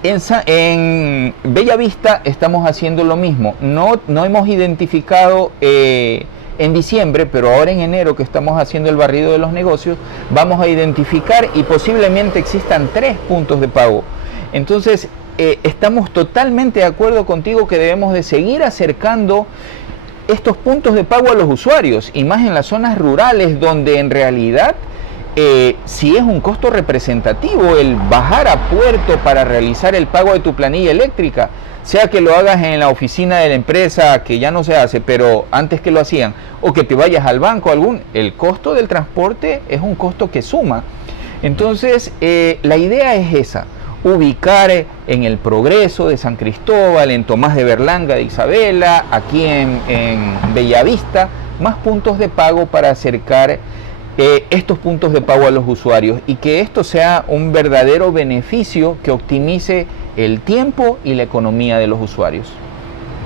En Bellavista estamos haciendo lo mismo. No hemos identificado en diciembre, pero ahora en enero, que estamos haciendo el barrido de los negocios, vamos a identificar y posiblemente existan 3 puntos de pago. Entonces, estamos totalmente de acuerdo contigo que debemos de seguir acercando estos puntos de pago a los usuarios, y más en las zonas rurales, donde en realidad si es un costo representativo el bajar a Puerto para realizar el pago de tu planilla eléctrica, sea que lo hagas en la oficina de la empresa, que ya no se hace, pero antes que lo hacían, o que te vayas al banco el costo del transporte es un costo que suma. Entonces, la idea es esa: ubicar en el Progreso de San Cristóbal, en Tomás de Berlanga de Isabela, aquí en Bellavista, más puntos de pago para acercar estos puntos de pago a los usuarios, y que esto sea un verdadero beneficio que optimice el tiempo y la economía de los usuarios.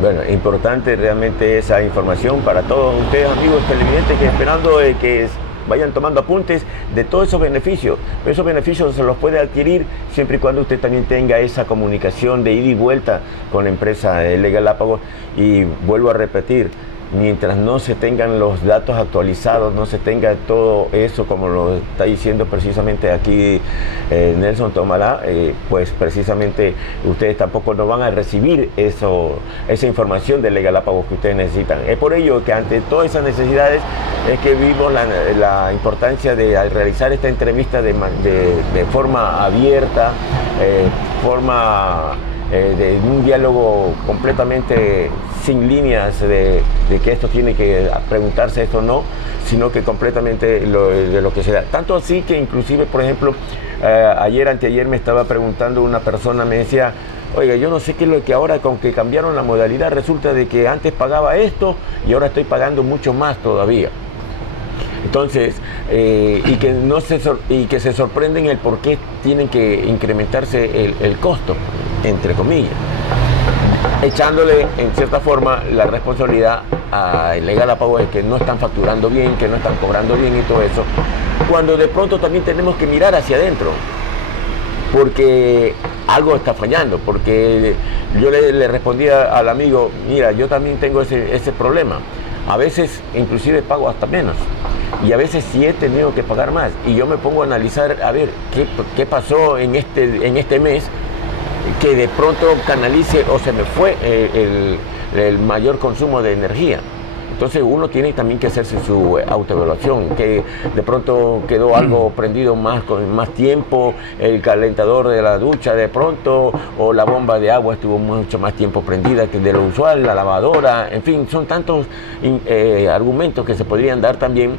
Bueno, importante realmente esa información para todos ustedes, amigos televidentes, que esperando que vayan tomando apuntes de todos esos beneficios. Pero esos beneficios se los puede adquirir siempre y cuando usted también tenga esa comunicación de ida y vuelta con la empresa de Galápagos. Y vuelvo a repetir, mientras no se tengan los datos actualizados, no se tenga todo eso, como lo está diciendo precisamente aquí Nelson Tomalá, pues precisamente ustedes tampoco no van a recibir esa información de Galápagos que ustedes necesitan. Es por ello que ante todas esas necesidades es que vimos la importancia de realizar esta entrevista de forma abierta, de un diálogo completamente sin líneas de que esto tiene que preguntarse, esto no, sino que completamente de lo que se da. Tanto así que inclusive, por ejemplo, anteayer me estaba preguntando una persona, me decía, oiga, yo no sé qué es lo que ahora, con que cambiaron la modalidad, resulta de que antes pagaba esto y ahora estoy pagando mucho más todavía. Entonces, y que se sorprenden el por qué tienen que incrementarse el costo, entre comillas, echándole en cierta forma la responsabilidad a Galápagos de que no están facturando bien, que no están cobrando bien y todo eso, cuando de pronto también tenemos que mirar hacia adentro, porque algo está fallando. Porque yo le respondía al amigo, mira, yo también tengo ese problema. A veces inclusive pago hasta menos, y a veces sí he tenido que pagar más, y yo me pongo a analizar a ver qué pasó en este mes, que de pronto canalice o se me fue el mayor consumo de energía. Entonces uno tiene también que hacerse su autoevaluación, que de pronto quedó algo prendido con más tiempo, el calentador de la ducha de pronto, o la bomba de agua estuvo mucho más tiempo prendida que de lo usual, la lavadora, en fin, son tantos argumentos que se podrían dar también,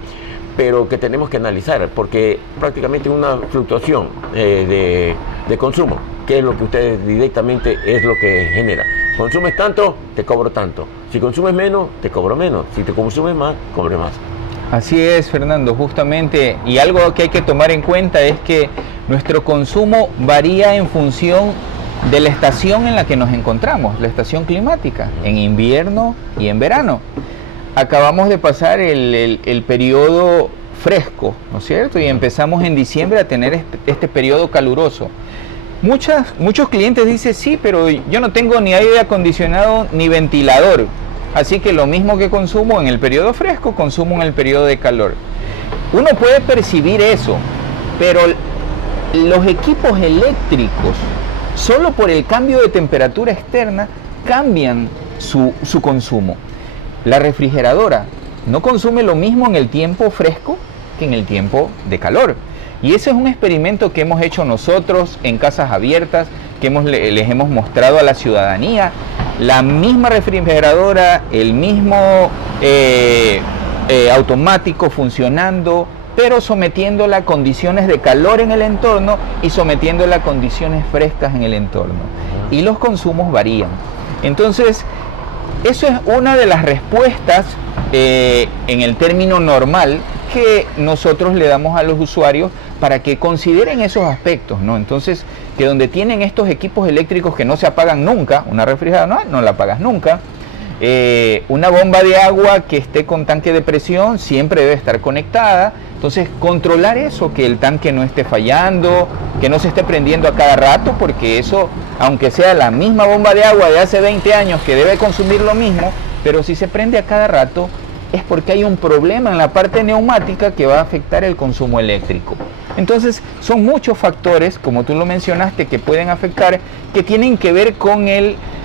pero que tenemos que analizar, porque prácticamente una fluctuación de consumo, que es lo que ustedes directamente es lo que genera. Consumes tanto, te cobro tanto. Si consumes menos, te cobro menos. Si te consumes más, cobro más. Así es, Fernando, justamente. Y algo que hay que tomar en cuenta es que nuestro consumo varía en función de la estación en la que nos encontramos, la estación climática, en invierno y en verano. Acabamos de pasar el periodo fresco, ¿no es cierto? Y empezamos en diciembre a tener este periodo caluroso. Muchos clientes dicen, sí, pero yo no tengo ni aire acondicionado ni ventilador, así que lo mismo que consumo en el periodo fresco, consumo en el periodo de calor. Uno puede percibir eso, pero los equipos eléctricos, solo por el cambio de temperatura externa, cambian su consumo. La refrigeradora no consume lo mismo en el tiempo fresco que en el tiempo de calor. Y ese es un experimento que hemos hecho nosotros en Casas Abiertas, que les hemos mostrado a la ciudadanía. La misma refrigeradora, el mismo automático funcionando, pero sometiéndola a condiciones de calor en el entorno y sometiéndola a condiciones frescas en el entorno. Y los consumos varían. Entonces, eso es una de las respuestas en el término normal que nosotros le damos a los usuarios para que consideren esos aspectos, ¿no? Entonces, que donde tienen estos equipos eléctricos que no se apagan nunca, una refrigeradora no la apagas nunca, una bomba de agua que esté con tanque de presión siempre debe estar conectada. Entonces, controlar eso, que el tanque no esté fallando, que no se esté prendiendo a cada rato, porque eso, aunque sea la misma bomba de agua de hace 20 años que debe consumir lo mismo, pero si se prende a cada rato, es porque hay un problema en la parte neumática que va a afectar el consumo eléctrico. Entonces, son muchos factores, como tú lo mencionaste, que pueden afectar, que tienen que ver con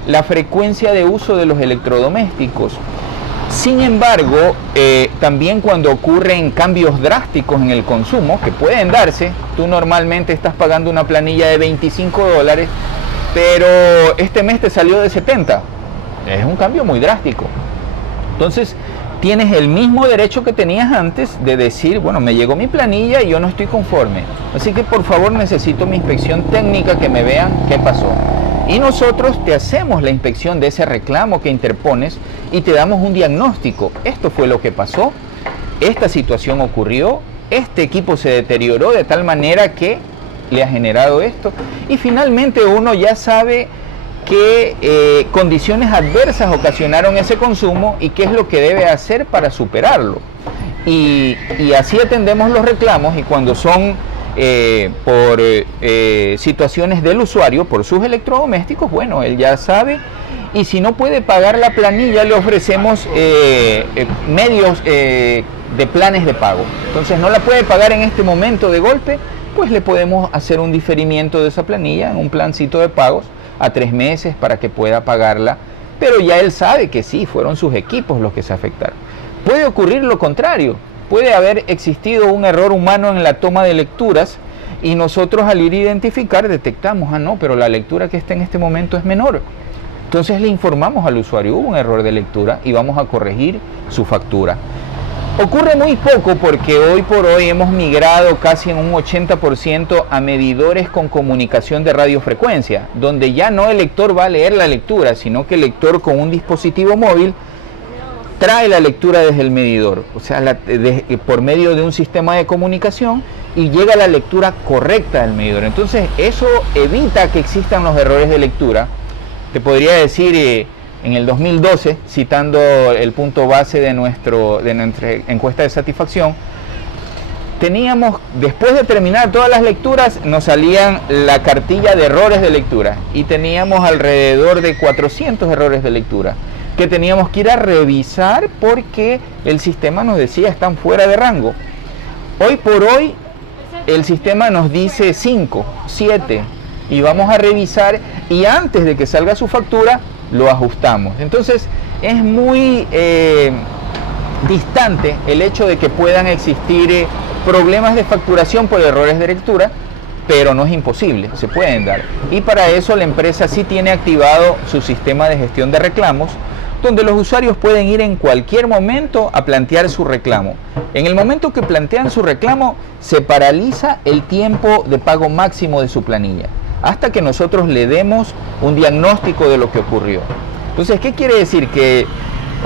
la frecuencia de uso de los electrodomésticos. Sin embargo, también cuando ocurren cambios drásticos en el consumo, que pueden darse, tú normalmente estás pagando una planilla de $25, pero este mes te salió de 70. Es un cambio muy drástico. Entonces, tienes el mismo derecho que tenías antes de decir, bueno, me llegó mi planilla y yo no estoy conforme. Así que por favor necesito mi inspección técnica, que me vean qué pasó. Y nosotros te hacemos la inspección de ese reclamo que interpones y te damos un diagnóstico. Esto fue lo que pasó, esta situación ocurrió, este equipo se deterioró de tal manera que le ha generado esto. Y finalmente uno ya sabe qué condiciones adversas ocasionaron ese consumo y qué es lo que debe hacer para superarlo. Y así atendemos los reclamos, y cuando son por situaciones del usuario, por sus electrodomésticos, bueno, él ya sabe, y si no puede pagar la planilla, le ofrecemos medios de planes de pago. Entonces, no la puede pagar en este momento de golpe, pues le podemos hacer un diferimiento de esa planilla en un plancito de pagos a 3 meses para que pueda pagarla, pero ya él sabe que sí, fueron sus equipos los que se afectaron. Puede ocurrir lo contrario, puede haber existido un error humano en la toma de lecturas y nosotros al ir a identificar detectamos, no, pero la lectura que está en este momento es menor. Entonces le informamos al usuario, hubo un error de lectura y vamos a corregir su factura. Ocurre muy poco porque hoy por hoy hemos migrado casi en un 80% a medidores con comunicación de radiofrecuencia, donde ya no el lector va a leer la lectura, sino que el lector con un dispositivo móvil trae la lectura desde el medidor, o sea, por medio de un sistema de comunicación, y llega la lectura correcta del medidor. Entonces eso evita que existan los errores de lectura. Te podría decir, en el 2012, citando el punto base de nuestra encuesta de satisfacción, teníamos, después de terminar todas las lecturas, nos salían la cartilla de errores de lectura y teníamos alrededor de 400 errores de lectura que teníamos que ir a revisar porque el sistema nos decía están fuera de rango. Hoy por hoy el sistema nos dice 5, 7 y vamos a revisar, y antes de que salga su factura lo ajustamos. Entonces es muy distante el hecho de que puedan existir problemas de facturación por errores de lectura, pero no es imposible, se pueden dar. Y para eso la empresa sí tiene activado su sistema de gestión de reclamos, donde los usuarios pueden ir en cualquier momento a plantear su reclamo. En el momento que plantean su reclamo, se paraliza el tiempo de pago máximo de su planilla, hasta que nosotros le demos un diagnóstico de lo que ocurrió. Entonces, ¿qué quiere decir? Que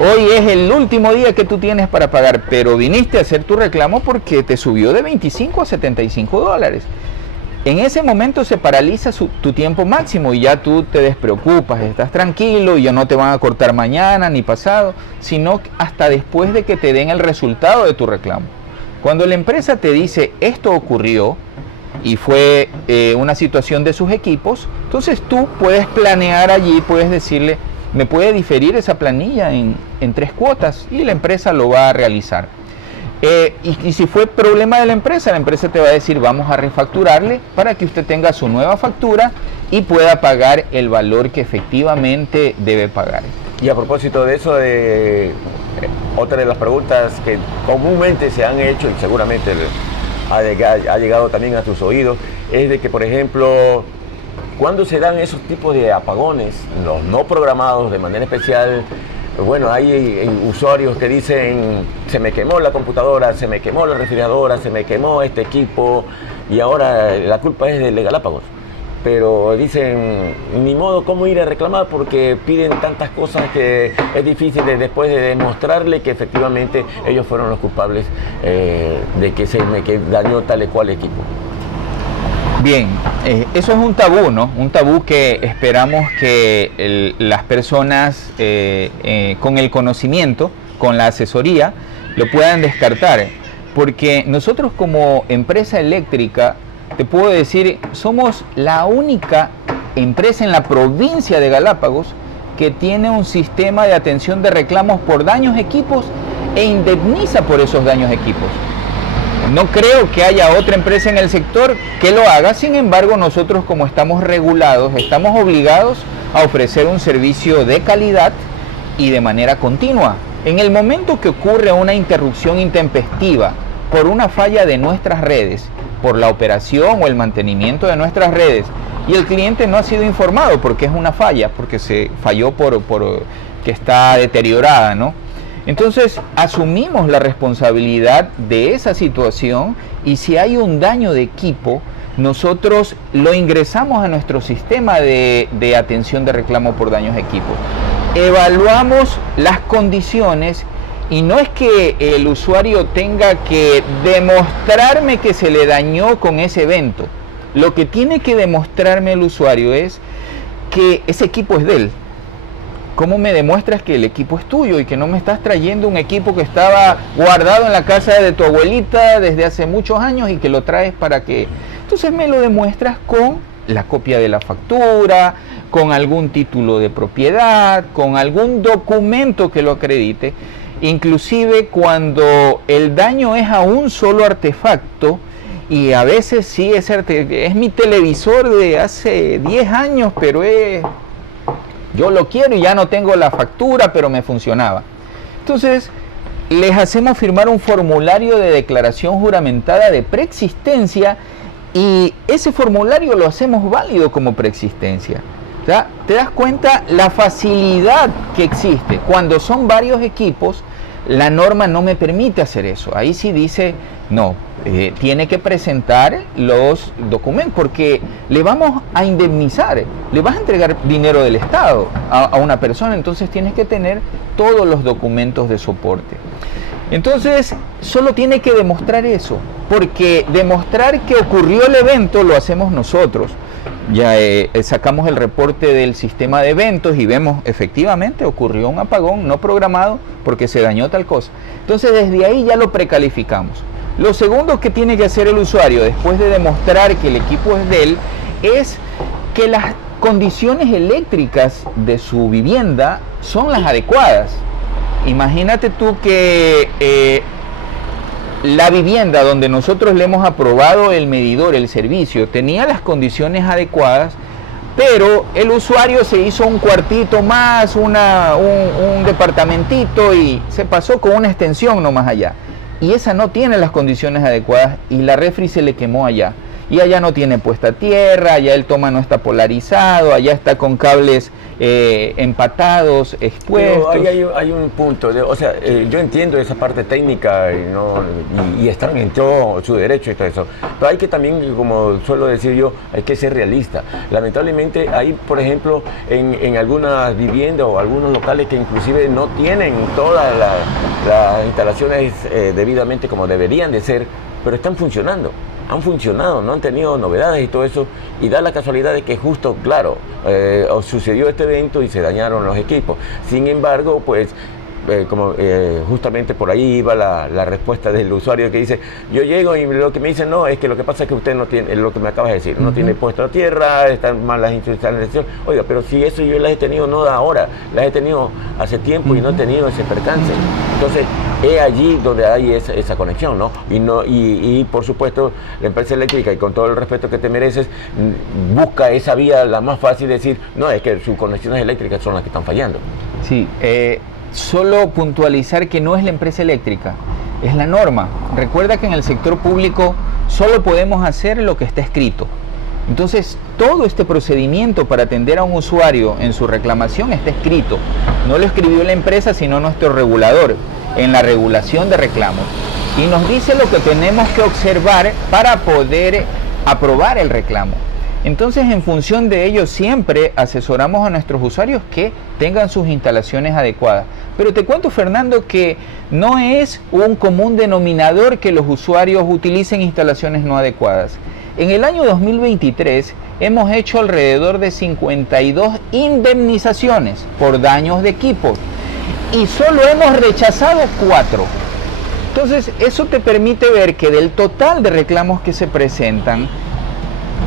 hoy es el último día que tú tienes para pagar, pero viniste a hacer tu reclamo porque te subió de 25 a 75 dólares. En ese momento se paraliza tu tiempo máximo y ya tú te despreocupas, estás tranquilo y ya no te van a cortar mañana ni pasado, sino hasta después de que te den el resultado de tu reclamo. Cuando la empresa te dice esto ocurrió, y fue una situación de sus equipos, entonces tú puedes planear allí, puedes decirle, me puede diferir esa planilla en 3 cuotas y la empresa lo va a realizar. Y si fue problema de la empresa te va a decir, vamos a refacturarle para que usted tenga su nueva factura y pueda pagar el valor que efectivamente debe pagar. Y a propósito de eso, otra de las preguntas que comúnmente se han hecho y seguramente ha llegado también a tus oídos, es de que, por ejemplo, ¿cuándo se dan esos tipos de apagones, los no programados de manera especial? Bueno, hay usuarios que dicen, se me quemó la computadora, se me quemó la refrigeradora, se me quemó este equipo y ahora la culpa es de Galápagos. Pero dicen, ni modo cómo ir a reclamar porque piden tantas cosas que es difícil después de demostrarle que efectivamente ellos fueron los culpables de que se me dañó tal y cual equipo. Bien, eso es un tabú, ¿no? Un tabú que esperamos que las personas con el conocimiento, con la asesoría, lo puedan descartar. Porque nosotros como empresa eléctrica, te puedo decir, somos la única empresa en la provincia de Galápagos que tiene un sistema de atención de reclamos por daños equipos e indemniza por esos daños equipos. No creo que haya otra empresa en el sector que lo haga, sin embargo nosotros como estamos regulados, estamos obligados a ofrecer un servicio de calidad y de manera continua. En el momento que ocurre una interrupción intempestiva por una falla de nuestras redes, por la operación o el mantenimiento de nuestras redes, y el cliente no ha sido informado porque es una falla, porque se falló por que está deteriorada, ¿no? Entonces asumimos la responsabilidad de esa situación y si hay un daño de equipo, nosotros lo ingresamos a nuestro sistema de atención de reclamo por daños de equipo. Evaluamos las condiciones y no es que el usuario tenga que demostrarme que se le dañó con ese evento. Lo que tiene que demostrarme el usuario es que ese equipo es de él. ¿Cómo me demuestras que el equipo es tuyo y que no me estás trayendo un equipo que estaba guardado en la casa de tu abuelita desde hace muchos años y que lo traes para que... Entonces me lo demuestras con la copia de la factura, con algún título de propiedad, con algún documento que lo acredite. Inclusive cuando el daño es a un solo artefacto, y a veces sí es mi televisor de hace 10 años, pero yo lo quiero y ya no tengo la factura, pero me funcionaba. Entonces, les hacemos firmar un formulario de declaración juramentada de preexistencia y ese formulario lo hacemos válido como preexistencia. ¿Ya? ¿Te das cuenta la facilidad que existe? Cuando son varios equipos, la norma no me permite hacer eso. Ahí sí dice, no, tiene que presentar los documentos porque le vamos a indemnizar, le vas a entregar dinero del Estado a una persona, entonces tienes que tener todos los documentos de soporte. Entonces, solo tiene que demostrar eso, porque demostrar que ocurrió el evento lo hacemos nosotros. Ya sacamos el reporte del sistema de eventos y vemos efectivamente ocurrió un apagón no programado porque se dañó tal cosa. Entonces desde ahí ya lo precalificamos. Lo segundo que tiene que hacer el usuario después de demostrar que el equipo es de él es que las condiciones eléctricas de su vivienda son las adecuadas. Imagínate tú que la vivienda donde nosotros le hemos aprobado el medidor, el servicio, tenía las condiciones adecuadas, pero el usuario se hizo un cuartito más, un departamentito y se pasó con una extensión nomás allá. Y esa no tiene las condiciones adecuadas y la refri se le quemó allá. Y allá no tiene puesta tierra, allá el toma no está polarizado, allá está con cables empatados, expuestos. Pero hay un punto, yo entiendo esa parte técnica y están en todo su derecho y todo eso, pero hay que también, como suelo decir yo, hay que ser realista. Lamentablemente hay, por ejemplo, en algunas viviendas o algunos locales que inclusive no tienen todas las instalaciones debidamente como deberían de ser, pero están funcionando. Han funcionado, no han tenido novedades y todo eso, y da la casualidad de que justo, claro, sucedió este evento y se dañaron los equipos. Sin embargo, pues justamente por ahí iba la respuesta del usuario que dice, yo llego y lo que me dicen, no, es que lo que pasa es que usted no tiene, lo que me acabas de decir, no tiene puesto a tierra, están mal las instalaciones. Oiga, pero si eso yo las he tenido no de ahora, las he tenido hace tiempo y no he tenido ese percance. Entonces, es allí donde hay esa conexión, ¿no? Y por supuesto, la empresa eléctrica, y con todo el respeto que te mereces, busca esa vía la más fácil de decir, no, es que sus conexiones eléctricas son las que están fallando. Sí, solo puntualizar que no es la empresa eléctrica, es la norma. Recuerda que en el sector público solo podemos hacer lo que está escrito. Entonces, todo este procedimiento para atender a un usuario en su reclamación está escrito. No lo escribió la empresa, sino nuestro regulador, en la regulación de reclamos. Y nos dice lo que tenemos que observar para poder aprobar el reclamo. Entonces, en función de ello, siempre asesoramos a nuestros usuarios que tengan sus instalaciones adecuadas. Pero te cuento, Fernando, que no es un común denominador que los usuarios utilicen instalaciones no adecuadas. En el año 2023 hemos hecho alrededor de 52 indemnizaciones por daños de equipo y solo hemos rechazado 4. Entonces, eso te permite ver que del total de reclamos que se presentan,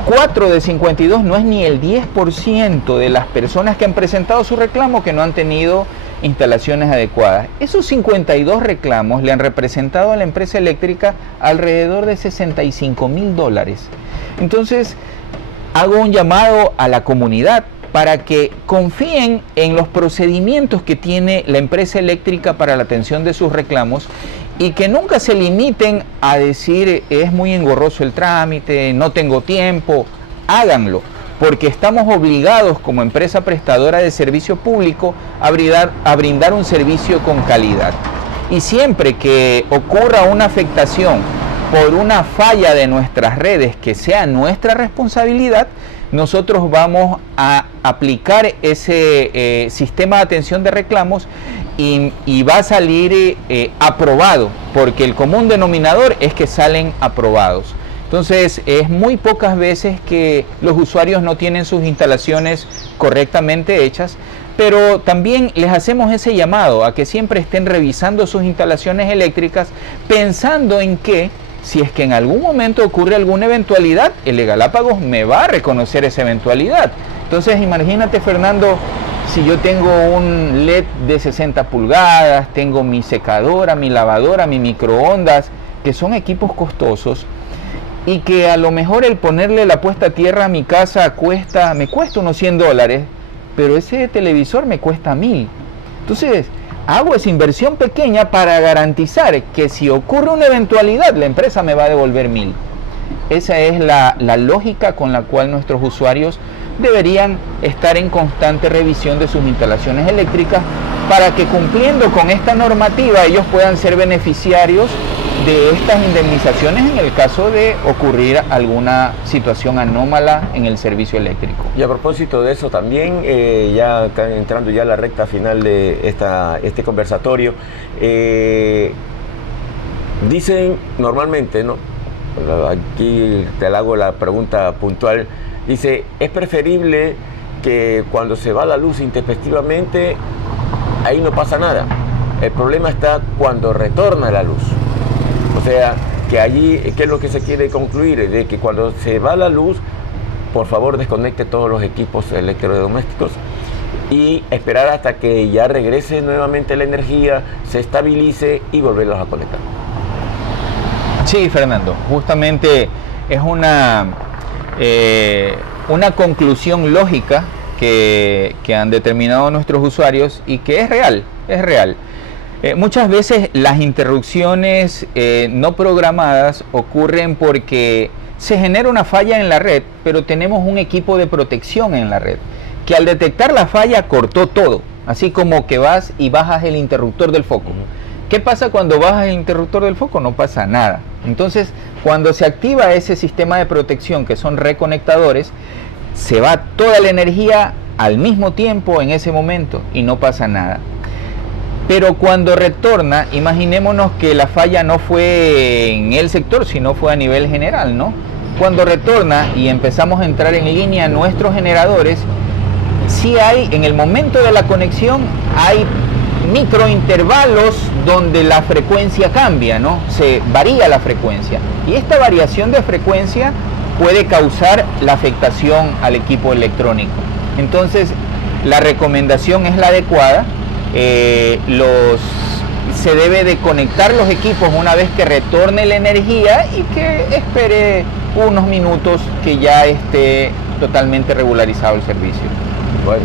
4 de 52 no es ni el 10% de las personas que han presentado su reclamo que no han tenido instalaciones adecuadas. Esos 52 reclamos le han representado a la empresa eléctrica alrededor de $65,000. Entonces, hago un llamado a la comunidad para que confíen en los procedimientos que tiene la empresa eléctrica para la atención de sus reclamos y que nunca se limiten a decir es muy engorroso el trámite, no tengo tiempo. Háganlo, porque estamos obligados como empresa prestadora de servicio público a brindar un servicio con calidad. Y siempre que ocurra una afectación por una falla de nuestras redes que sea nuestra responsabilidad, nosotros vamos a aplicar ese sistema de atención de reclamos y va a salir aprobado, porque el común denominador es que salen aprobados. Entonces, es muy pocas veces que los usuarios no tienen sus instalaciones correctamente hechas, pero también les hacemos ese llamado a que siempre estén revisando sus instalaciones eléctricas, pensando en que si es que en algún momento ocurre alguna eventualidad, el Galápagos me va a reconocer esa eventualidad. Entonces, imagínate, Fernando, si yo tengo un LED de 60 pulgadas, tengo mi secadora, mi lavadora, mi microondas, que son equipos costosos, y que a lo mejor el ponerle la puesta a tierra a mi casa me cuesta unos $100, pero ese televisor me cuesta 1,000. Entonces, hago esa inversión pequeña para garantizar que si ocurre una eventualidad, la empresa me va a devolver 1,000. Esa es la lógica con la cual nuestros usuarios deberían estar en constante revisión de sus instalaciones eléctricas para que, cumpliendo con esta normativa, ellos puedan ser beneficiarios de estas indemnizaciones en el caso de ocurrir alguna situación anómala en el servicio eléctrico. Y a propósito de eso también, ya entrando ya a la recta final de este conversatorio, dicen normalmente, ¿no? Aquí te hago la pregunta puntual, dice, es preferible que cuando se va la luz intempestivamente, ahí no pasa nada. El problema está cuando retorna la luz. O sea, que allí, ¿qué es lo que se quiere concluir? De que cuando se va la luz, por favor desconecte todos los equipos electrodomésticos y esperar hasta que ya regrese nuevamente la energía, se estabilice y volverlos a conectar. Sí, Fernando, justamente es una conclusión lógica que han determinado nuestros usuarios y que es real, es real. Muchas veces las interrupciones no programadas ocurren porque se genera una falla en la red, pero tenemos un equipo de protección en la red, que al detectar la falla cortó todo, así como que vas y bajas el interruptor del foco. ¿Qué pasa cuando bajas el interruptor del foco? No pasa nada. Entonces, cuando se activa ese sistema de protección, que son reconectadores, se va toda la energía al mismo tiempo en ese momento y no pasa nada. Pero cuando retorna, imaginémonos que la falla no fue en el sector, sino fue a nivel general, ¿no? Cuando retorna y empezamos a entrar en línea nuestros generadores, sí hay, en el momento de la conexión, hay microintervalos donde la frecuencia cambia, ¿no? Se varía la frecuencia. Y esta variación de frecuencia puede causar la afectación al equipo electrónico. Entonces, la recomendación es la adecuada. Se debe de conectar los equipos una vez que retorne la energía y que espere unos minutos que ya esté totalmente regularizado el servicio. Bueno,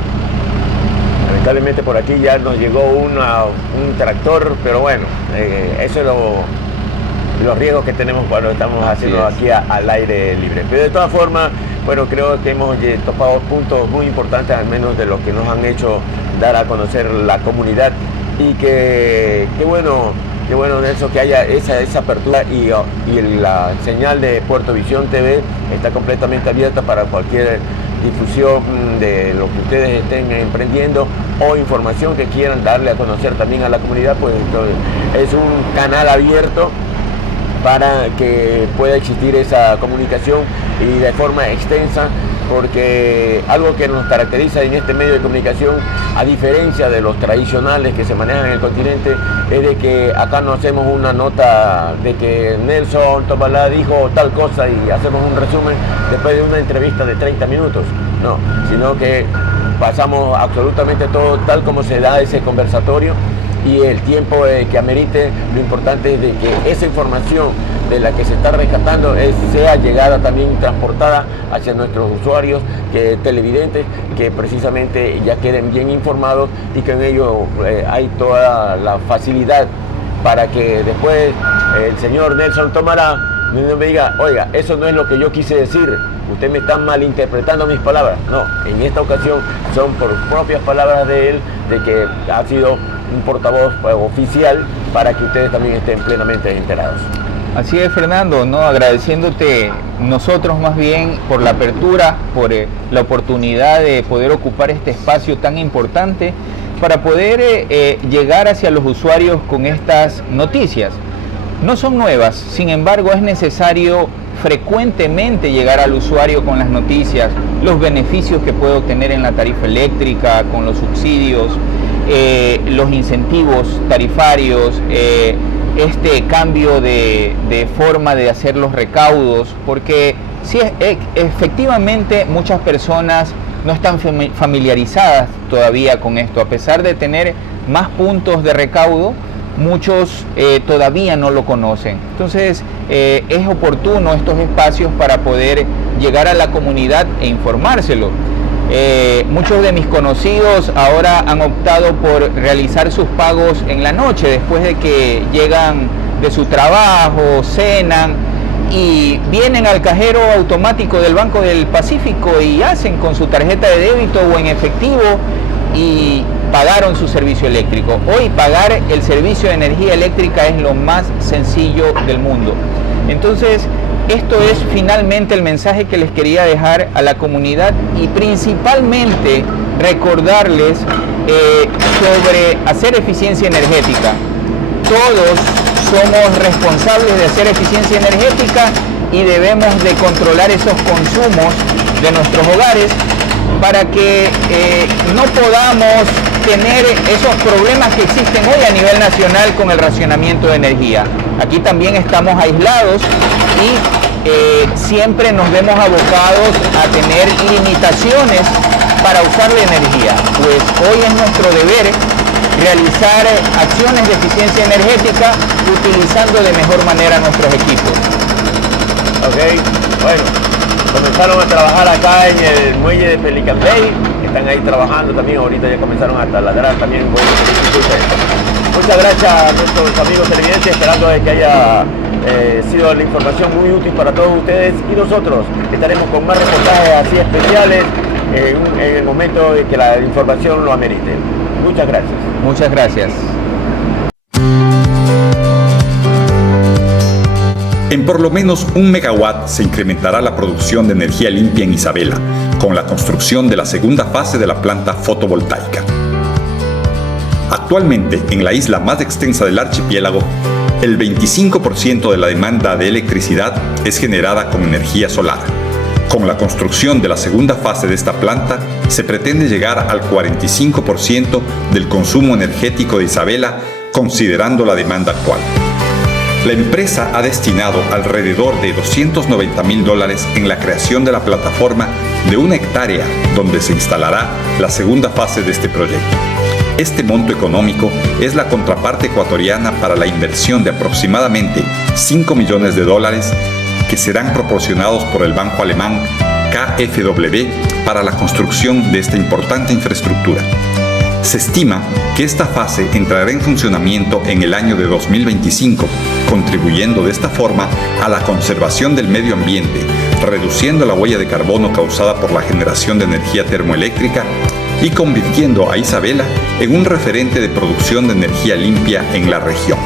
lamentablemente por aquí ya nos llegó un tractor, pero bueno, eso es los riesgos que tenemos cuando estamos haciendo aquí al aire libre. Pero de todas formas, bueno, creo que hemos topado puntos muy importantes, al menos de los que nos han hecho dar a conocer la comunidad, y qué bueno Nelson, que haya esa apertura, y la señal de Puerto Visión TV está completamente abierta para cualquier difusión de lo que ustedes estén emprendiendo o información que quieran darle a conocer también a la comunidad. Pues es un canal abierto para que pueda existir esa comunicación y de forma extensa, porque algo que nos caracteriza en este medio de comunicación, a diferencia de los tradicionales que se manejan en el continente, es de que acá no hacemos una nota de que Nelson Tobalá dijo tal cosa y hacemos un resumen después de una entrevista de 30 minutos, no, sino que pasamos absolutamente todo tal como se da ese conversatorio, y el tiempo que amerite. Lo importante es de que esa información de la que se está rescatando sea llegada también, transportada hacia nuestros usuarios, televidentes, que precisamente ya queden bien informados, y que en ello hay toda la facilidad para que después el señor Nelson Tobalá no me diga: oiga, eso no es lo que yo quise decir, usted me está malinterpretando mis palabras. No, en esta ocasión son por propias palabras de él, de que ha sido un portavoz oficial, para que ustedes también estén plenamente enterados. Así es, Fernando, ¿no? Agradeciéndote nosotros más bien por la apertura, por la oportunidad de poder ocupar este espacio tan importante para poder llegar hacia los usuarios con estas noticias. No son nuevas, sin embargo es necesario frecuentemente llegar al usuario con las noticias, los beneficios que puede obtener en la tarifa eléctrica, con los subsidios, los incentivos tarifarios, este cambio de forma de hacer los recaudos, porque sí, efectivamente muchas personas no están familiarizadas todavía con esto. A pesar de tener más puntos de recaudo, muchos todavía no lo conocen. Entonces es oportuno estos espacios para poder llegar a la comunidad e informárselo. Muchos de mis conocidos ahora han optado por realizar sus pagos en la noche, después de que llegan de su trabajo, cenan y vienen al cajero automático del Banco del Pacífico y hacen con su tarjeta de débito o en efectivo, y pagaron su servicio eléctrico. Hoy pagar el servicio de energía eléctrica es lo más sencillo del mundo. Entonces, esto es finalmente el mensaje que les quería dejar a la comunidad, y principalmente recordarles sobre hacer eficencia energética. Todos somos responsables de hacer eficiencia energética y debemos de controlar esos consumos de nuestros hogares para que no podamos tener esos problemas que existen hoy a nivel nacional con el racionamiento de energía. Aquí también estamos aislados y siempre nos vemos abocados a tener limitaciones para usar la energía. Pues hoy es nuestro deber realizar acciones de eficiencia energética utilizando de mejor manera nuestros equipos. Ok, bueno, comenzaron a trabajar acá en el muelle de Pelican Bay, están ahí trabajando también, ahorita ya comenzaron a taladrar también. Muchas gracias a nuestros amigos televidentes, esperando que haya sido la información muy útil para todos ustedes, y nosotros estaremos con más reportajes así especiales en el momento de que la información lo amerite. Muchas gracias. Muchas gracias. En por lo menos 1 megawatt se incrementará la producción de energía limpia en Isabela, con la construcción de la segunda fase de la planta fotovoltaica. Actualmente, en la isla más extensa del archipiélago, el 25% de la demanda de electricidad es generada con energía solar, Con la construcción de la segunda fase de esta planta, se pretende llegar al 45% del consumo energético de Isabela, considerando la demanda actual. La empresa ha destinado alrededor de $290,000 en la creación de la plataforma de 1 hectárea donde se instalará la segunda fase de este proyecto. Este monto económico es la contraparte ecuatoriana para la inversión de aproximadamente $5 millones que serán proporcionados por el banco alemán KfW para la construcción de esta importante infraestructura. Se estima que esta fase entrará en funcionamiento en el año de 2025, contribuyendo de esta forma a la conservación del medio ambiente, reduciendo la huella de carbono causada por la generación de energía termoeléctrica y convirtiendo a Isabela en un referente de producción de energía limpia en la región.